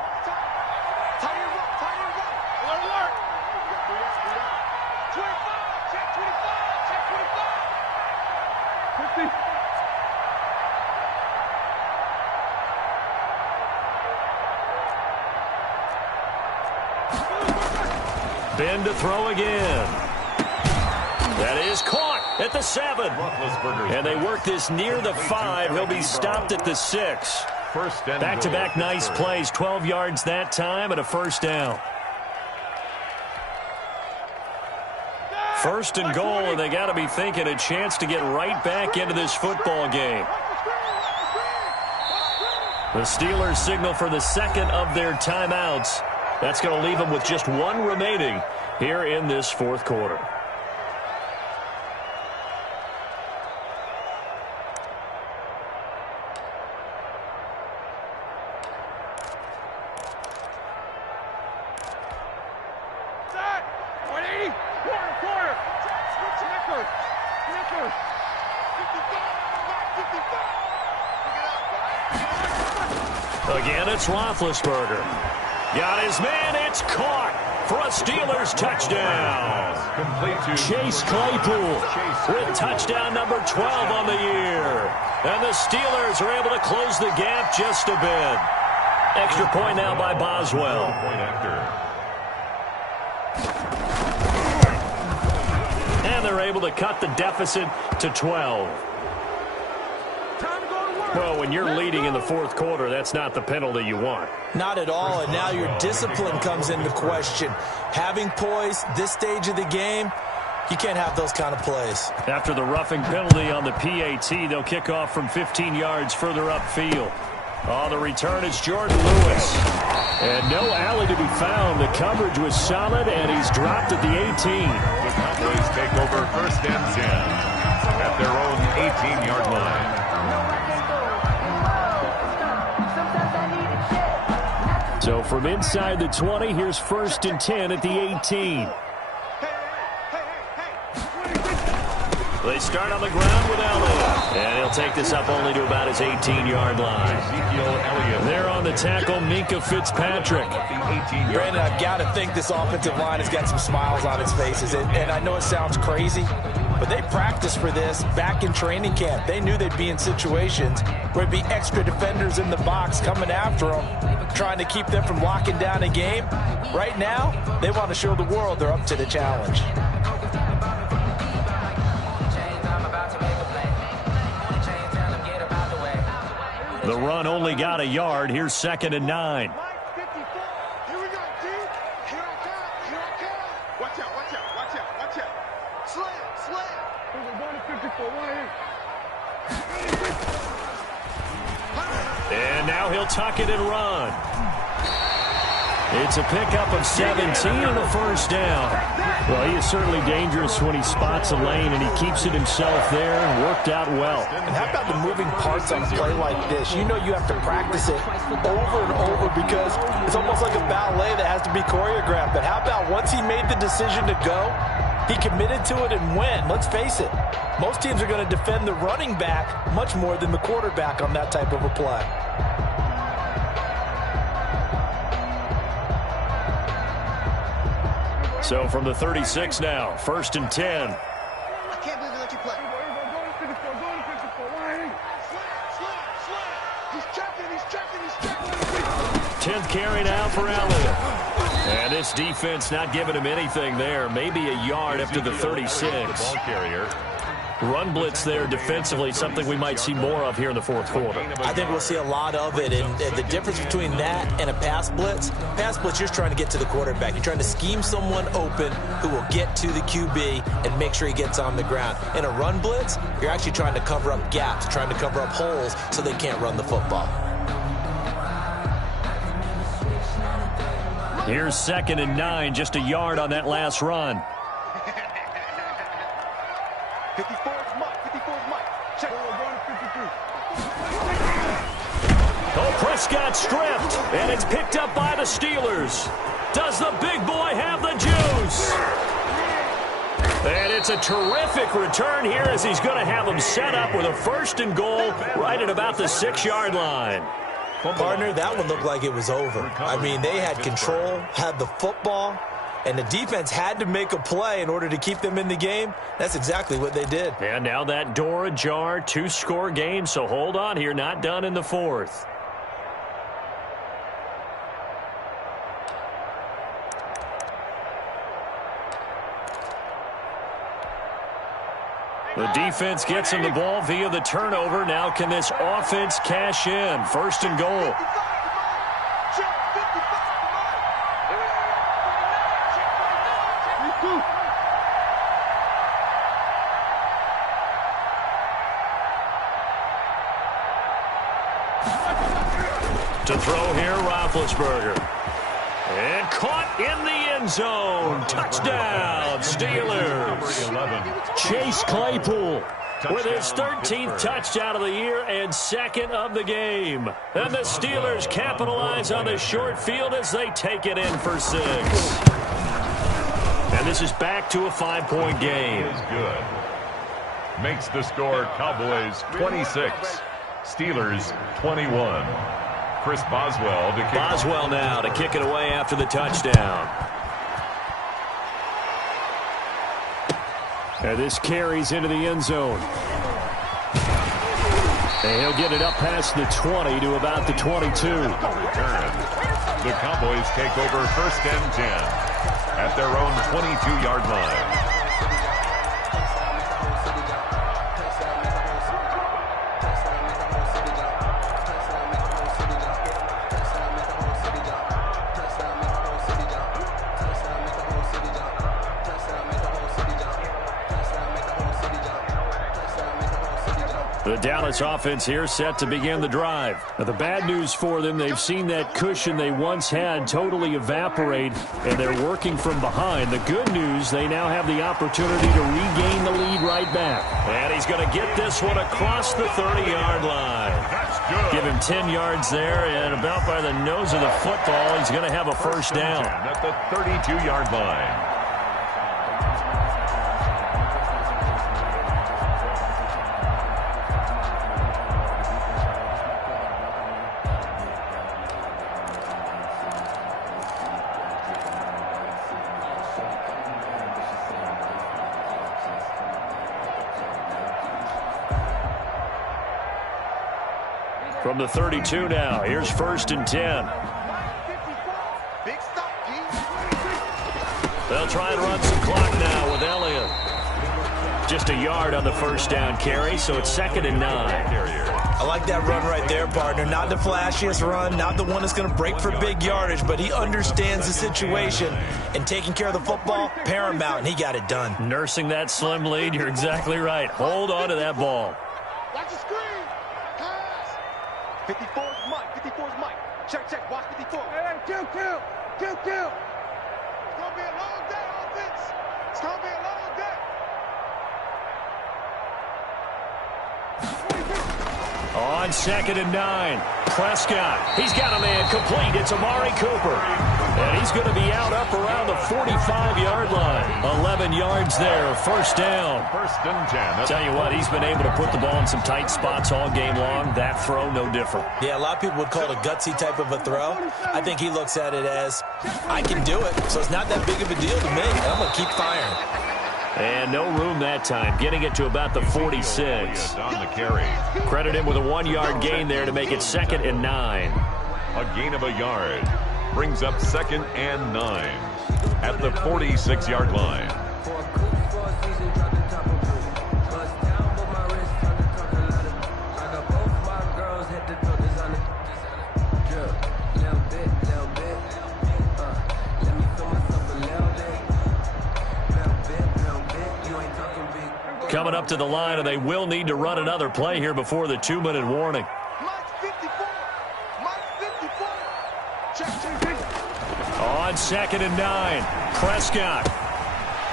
Ben to throw again. That is caught. at the 7. And they work this near the 5. He'll be stopped at the 6. Back-to-back nice plays, 12 yards that time and a first down. First and goal, and they got to be thinking a chance to get right back into this football game. The Steelers signal for the second of their timeouts. That's going to leave them with just one remaining here in this fourth quarter. Again, it's Roethlisberger. Got his man. It's caught for a Steelers touchdown. Chase Claypool with touchdown number 12 on the year. And the Steelers are able to close the gap just a bit. Extra point now by Boswell. And they're able to cut the deficit to 12. Well, when you're leading in the fourth quarter, that's not the penalty you want. Not at all, and now your discipline comes into question. Having poise this stage of the game, you can't have those kind of plays. After the roughing penalty on the PAT, they'll kick off from 15 yards further upfield. On the return, it's Jordan Lewis. And no alley to be found. The coverage was solid, and he's dropped at the 18. The Cowboys take over first and 10 at their own 18-yard line. So from inside the 20, here's first and 10 at the 18. They start on the ground with Elliott. And he'll take this up only to about his 18-yard line. There on the tackle, Minka Fitzpatrick. Brandon, I've got to think this offensive line has got some smiles on its faces. And I know it sounds crazy, but they practiced for this back in training camp. They knew they'd be in situations where there'd be extra defenders in the box coming after them, trying to keep them from locking down a game. Right now, they want to show the world they're up to the challenge. The run only got a yard. Here's second and 9. And now he'll tuck it and run. It's a pickup of 17 and a first down. Well, he is certainly dangerous when he spots a lane, and he keeps it himself there and worked out well. And how about the moving parts on a play like this? You know you have to practice it over and over because it's almost like a ballet that has to be choreographed. But how about once he made the decision to go, he committed to it and went. Let's face it, most teams are going to defend the running back much more than the quarterback on that type of a play. So from the 36 now, first and 10. I can't believe they let you play. He's checking. 10th carry now for Elliott. And this defense not giving him anything there. Maybe a yard up to the 36. Ball carrier. Run blitz there defensively, something we might see more of here in the fourth quarter. I think we'll see a lot of it, and the difference between that and a pass blitz, you're just trying to get to the quarterback. You're trying to scheme someone open who will get to the QB and make sure he gets on the ground. In a run blitz, you're actually trying to cover up gaps, trying to cover up holes so they can't run the football. Here's second and 9, just a yard on that last run. 54's Mike. 54's Mike. Check. Oh, Prescott stripped, and it's picked up by the Steelers. Does the big boy have the juice? And it's a terrific return here as he's going to have them set up with a first and goal right at about the 6-yard line. Partner, that one looked like it was over. I mean, they had control, had the football, and the defense had to make a play in order to keep them in the game. That's exactly what they did. And now that door ajar, 2-score game, so hold on here, not done in the fourth. The defense gets him the ball via the turnover. Now can this offense cash in? First and goal. To throw here, Roethlisberger. And caught in the end zone. Touchdown, Steelers. 11. Chase Claypool with his 13th touchdown of the year and second of the game. And the Steelers capitalize on the short field as they take it in for 6. And this is back to a 5-point game. Is good. Makes the score Cowboys 26. Steelers 21. Chris Boswell to kick. Boswell now to kick it away after the touchdown. And this carries into the end zone. And he'll get it up past the 20 to about the 22. Return. The Cowboys take over first and 10 at their own 22-yard line. The Dallas offense here set to begin the drive. Now, the bad news for them, they've seen that cushion they once had totally evaporate, and they're working from behind. The good news, they now have the opportunity to regain the lead right back. And he's going to get this one across the 30-yard line. That's good. Give him 10 yards there, and about by the nose of the football, he's going to have a first down. At the 32-yard line. From the 32 now, here's first and 10. They'll try and run some clock now with Elliott. Just a yard on the first down carry, so it's second and 9. I like that run right there, partner. Not the flashiest run, not the one that's going to break for big yardage, but he understands the situation, and taking care of the football, paramount, and he got it done. Nursing that slim lead, you're exactly right. Hold on to that ball. Watch the screen. Pass. 54 is Mike. 54 is Mike. Check. Watch 54. Hey, kill. It's going to be a long day, offense. It's going to be a long day. On second and 9, Prescott. He's got a man complete. It's Amari Cooper. And he's going to be out up around the 45-yard line. 11 yards there, first down. First and 10. Tell you what, he's been able to put the ball in some tight spots all game long. That throw, no different. Yeah, a lot of people would call it a gutsy type of a throw. I think he looks at it as, I can do it, so it's not that big of a deal to me. I'm going to keep firing. And no room that time, getting it to about the 46. On the carry. Credit him with a 1-yard gain there to make it second and 9. A gain of a yard brings up second and 9 at the 46-yard line. Coming up to the line, and they will need to run another play here before the 2-minute warning. Mike 54. Check. On second and 9, Prescott.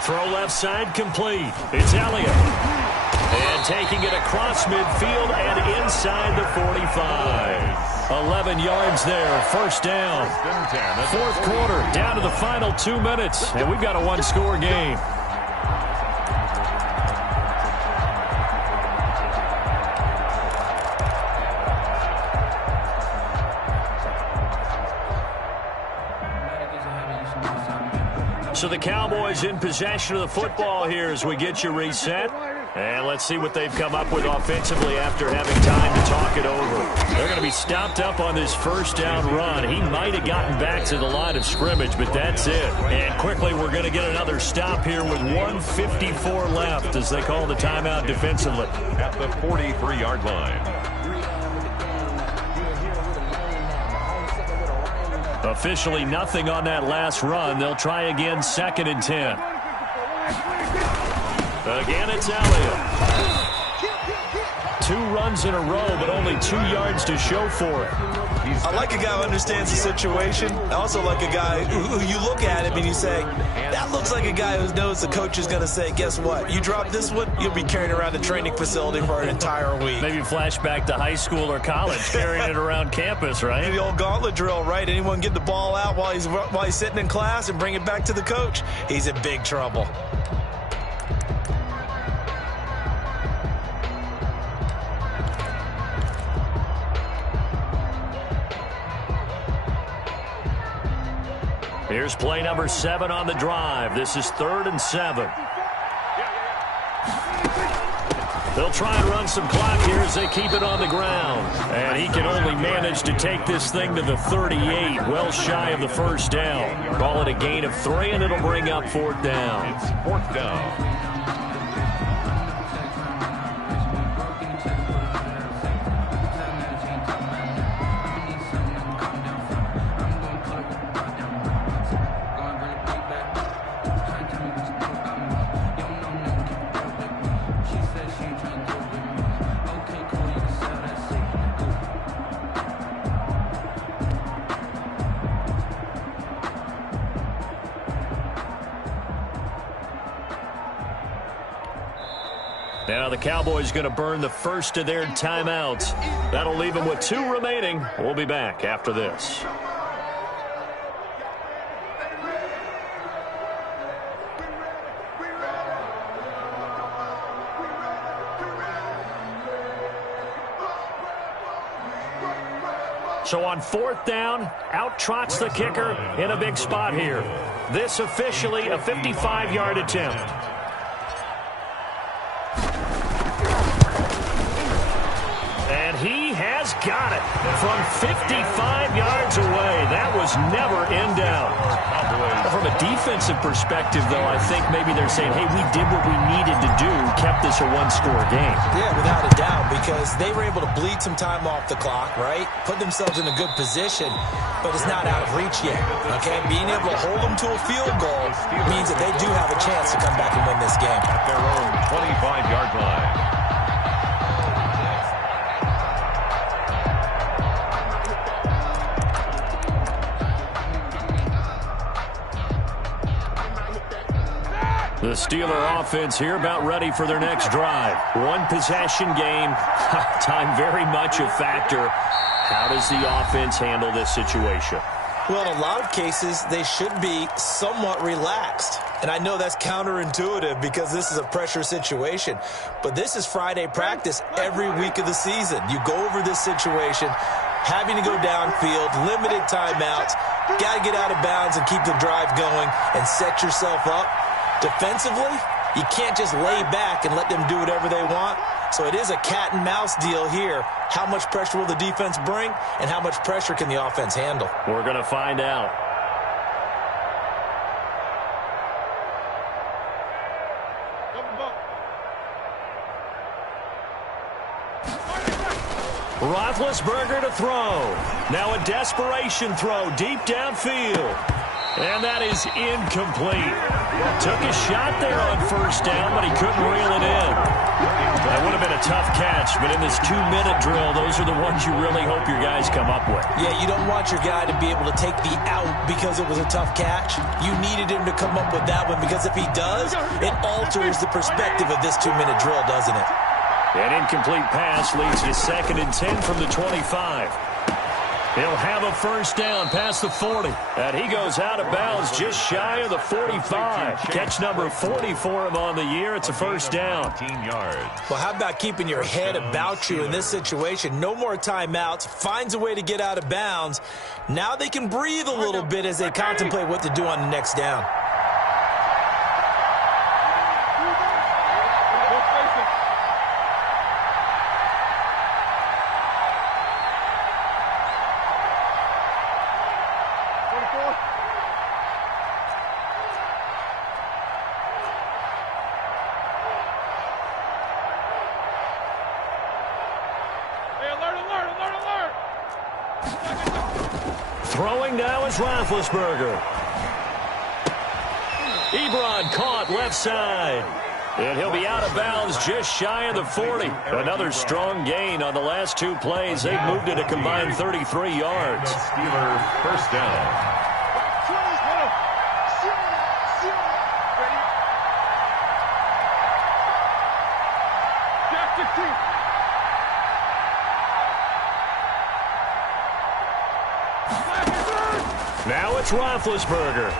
Throw left side complete. It's Elliott. And taking it across midfield and inside the 45. 11 yards there, first down. Fourth quarter, down to the final 2 minutes, and we've got a one-score game. So the Cowboys in possession of the football here as we get you reset. And let's see what they've come up with offensively after having time to talk it over. They're going to be stopped up on this first down run. He might have gotten back to the line of scrimmage, but that's it. And quickly, we're going to get another stop here with 1:54 left as they call the timeout defensively. At the 43-yard line. Officially nothing on that last run. They'll try again, 2nd and 10. Again, it's Elliott. 2 runs in a row, but only 2 yards to show for it. I like a guy who understands the situation. I also like a guy who you look at him and you say, that looks like a guy who knows the coach is going to say, guess what? You drop this one, you'll be carrying around the training facility for an entire week. Maybe flashback to high school or college, carrying it around campus, right? The old gauntlet drill, right? Anyone get the ball out while he's sitting in class and bring it back to the coach? He's in big trouble. Here's play number 7 on the drive. This is 3rd and 7. They'll try and run some clock here as they keep it on the ground. And he can only manage to take this thing to the 38, well shy of the first down. Call it a gain of 3, and it'll bring up 4th down. It's 4th down. Now the Cowboys going to burn the first of their timeouts. That'll leave them with 2 remaining. We'll be back after this. So on 4th down, out trots the kicker in a big spot here. This officially a 55-yard attempt. He has got it from 55 yards away. That was never in doubt. From a defensive perspective, though, I think maybe they're saying, hey, we did what we needed to do, kept this a 1-score game. Yeah, without a doubt, because they were able to bleed some time off the clock, right? Put themselves in a good position, but it's not out of reach yet, okay? Being able to hold them to a field goal means that they do have a chance to come back and win this game. At their own 25-yard line. The Steeler offense here about ready for their next drive. 1 possession game. Time very much a factor. How does the offense handle this situation? Well, in a lot of cases, they should be somewhat relaxed. And I know that's counterintuitive because this is a pressure situation. But this is Friday practice every week of the season. You go over this situation, having to go downfield, limited timeouts, got to get out of bounds and keep the drive going and set yourself up. Defensively, you can't just lay back and let them do whatever they want. So it is a cat and mouse deal here. How much pressure will the defense bring, and how much pressure can the offense handle? We're going to find out. Roethlisberger to throw. Now a desperation throw deep downfield. And that is incomplete. Took a shot there on 1st down, but he couldn't reel it in. That would have been a tough catch, but in this 2-minute drill, those are the ones you really hope your guys come up with. Yeah, you don't want your guy to be able to take the out because it was a tough catch. You needed him to come up with that one because if he does, it alters the perspective of this 2-minute drill, doesn't it? An incomplete pass leads to 2nd and 10 from the 25. He'll have a 1st down past the 40. And he goes out of bounds just shy of the 45. Catch number 40 for him on the year. It's a 1st down. 15 yards. Well, how about keeping your head about you in this situation? No more timeouts. Finds a way to get out of bounds. Now they can breathe a little bit as they contemplate what to do on the next down. Throwing now is Roethlisberger. Ebron caught left side. And he'll be out of bounds just shy of the 40. Another strong gain on the last two plays. They've moved it a combined 33 yards. Steelers first down. Now it's Roethlisberger.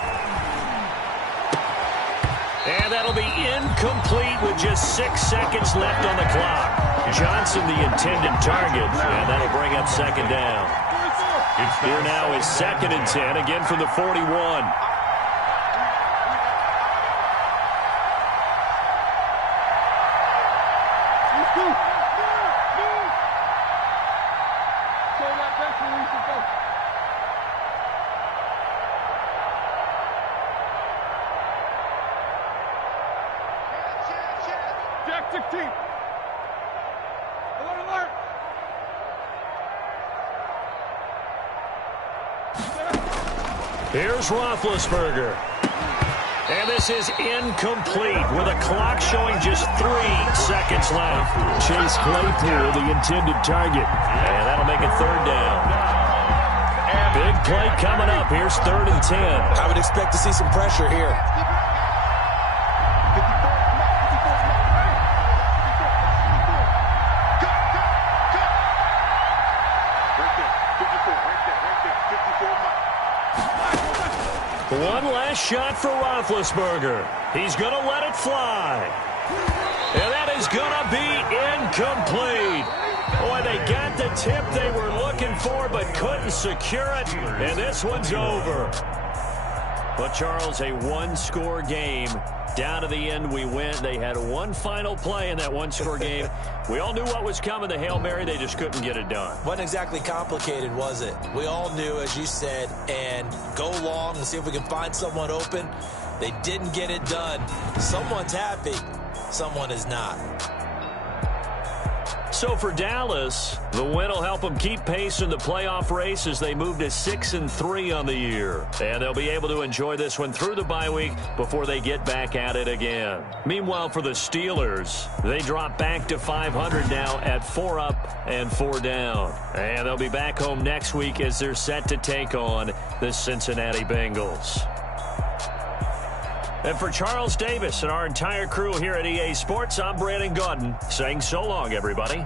And that'll be incomplete with just 6 seconds left on the clock. Johnson the intended target, and that'll bring up second down. Here now is 2nd and 10, again from the 41. Here's Roethlisberger. And this is incomplete with a clock showing just 3 seconds left. Chase Claypool, the intended target. And that'll make it 3rd down. Big play coming up. Here's 3rd and 10. I would expect to see some pressure here. One last shot for Roethlisberger. He's going to let it fly. And that is going to be incomplete. Boy, they got the tip they were looking for but couldn't secure it. And this one's over. But, Charles, a one-score game. Down to the end we went. They had one final play in that one-score game. We all knew what was coming, the Hail Mary. They just couldn't get it done. Wasn't exactly complicated, was it? We all knew, as you said, and go long and see if we can find someone open. They didn't get it done. Someone's happy. Someone is not. So for Dallas, the win will help them keep pace in the playoff race as they move to 6-3 on the year. And they'll be able to enjoy this one through the bye week before they get back at it again. Meanwhile, for the Steelers, they drop back to 500 now at 4 up and 4 down. And they'll be back home next week as they're set to take on the Cincinnati Bengals. And for Charles Davis and our entire crew here at EA Sports, I'm Brandon Gaudin saying so long, everybody.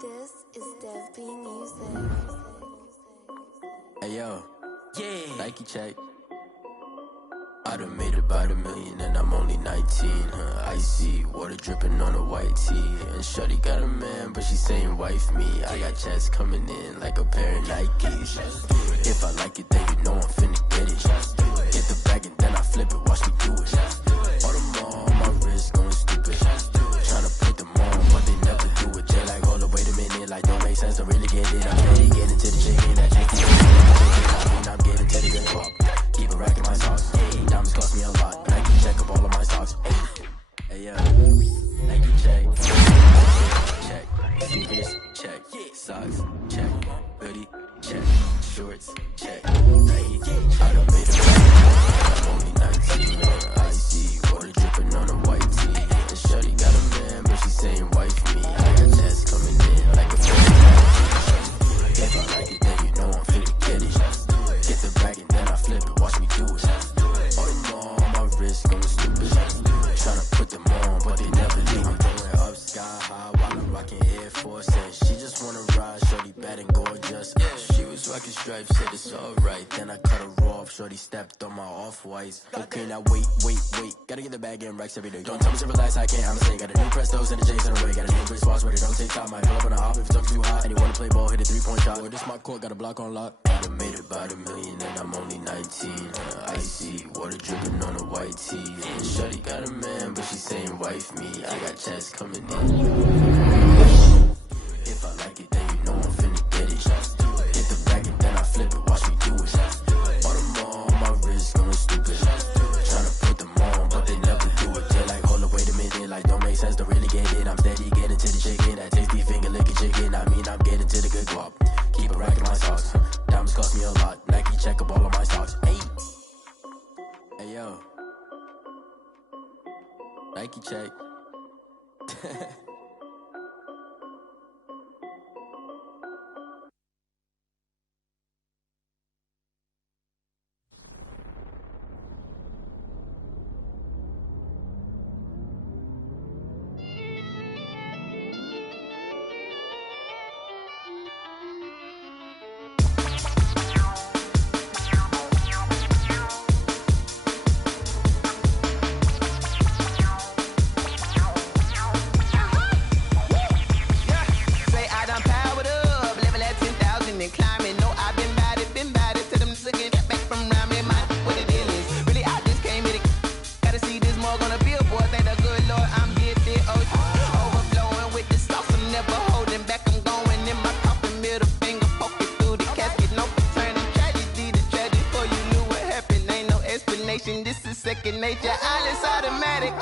This is Dev B Music. Hey yo, yeah, Nike check. I done made about $1 million and I'm only 19, icy, water dripping on a white tee. And shawty got a man, but she saying wife me. I got checks coming in like a pair of Nikes. If I like it, then you know I'm finna get it. Get the bag and then I flip it, watch me do it. All the more on my wrist going stupid. Tryna put them on, but they never do it. Jay like, hold up, wait a minute, like don't make sense, don't really get it. I'm ready to get into the chicken, that chicken. I'm getting to the good pop. Keep a rack in my socks. Diamonds cost me a lot. Nike check up all of my socks. Hey, yo. Nike check. Check. Sneakers, check. Socks, check. Hoodie, check. Shorts, check. Nike, I done made a I'm only 19. Icy, water dripping on a white tee. And shorty got a man, but she saying wife me. I got chest coming in like a friend. If I like it, then you know I'm finna get it. Get the bag and then I flip it, watch me do it. All the more on my wrist going stupid. Tryna put them on, but they never leave. I'm going up sky high while I'm rocking Air Force. And she just wanna ride, shorty bad and gorgeous. She was rocking stripes, said it's alright. Then I cut her off, shorty stepped on my off-whites. Okay, now wait. Gotta get the bag and racks every day. Don't tell me to relax, I can't, I'm saying. Got a new Prestos and a J's in the way. Got a new Chris Foss where they don't take time. Might pull up on a hop if it's too hot. And you wanna play ball, hit a 3-point shot. Or this my court, got a block on lock. I done made it by the million and I'm only 19. Icy, water dripping on a white tee. And shorty got a man, but she saying wife me. I got checks coming in. If I like it, then you know I'm finna get it. Hit the bracket, then I flip it, watch me do it. All them all on my wrist, going stupid. Tryna put them on, but they never do it. They're like, hold up, wait a minute, like don't make sense to really get it. I'm steady getting to the chicken, that tasty finger licking chicken. I mean, I'm getting to the good guap. Keep a rack in my socks. Diamonds cost me a lot. Nike check up all of my stocks. Hey yo, Nike check. This is second nature, all is automatic.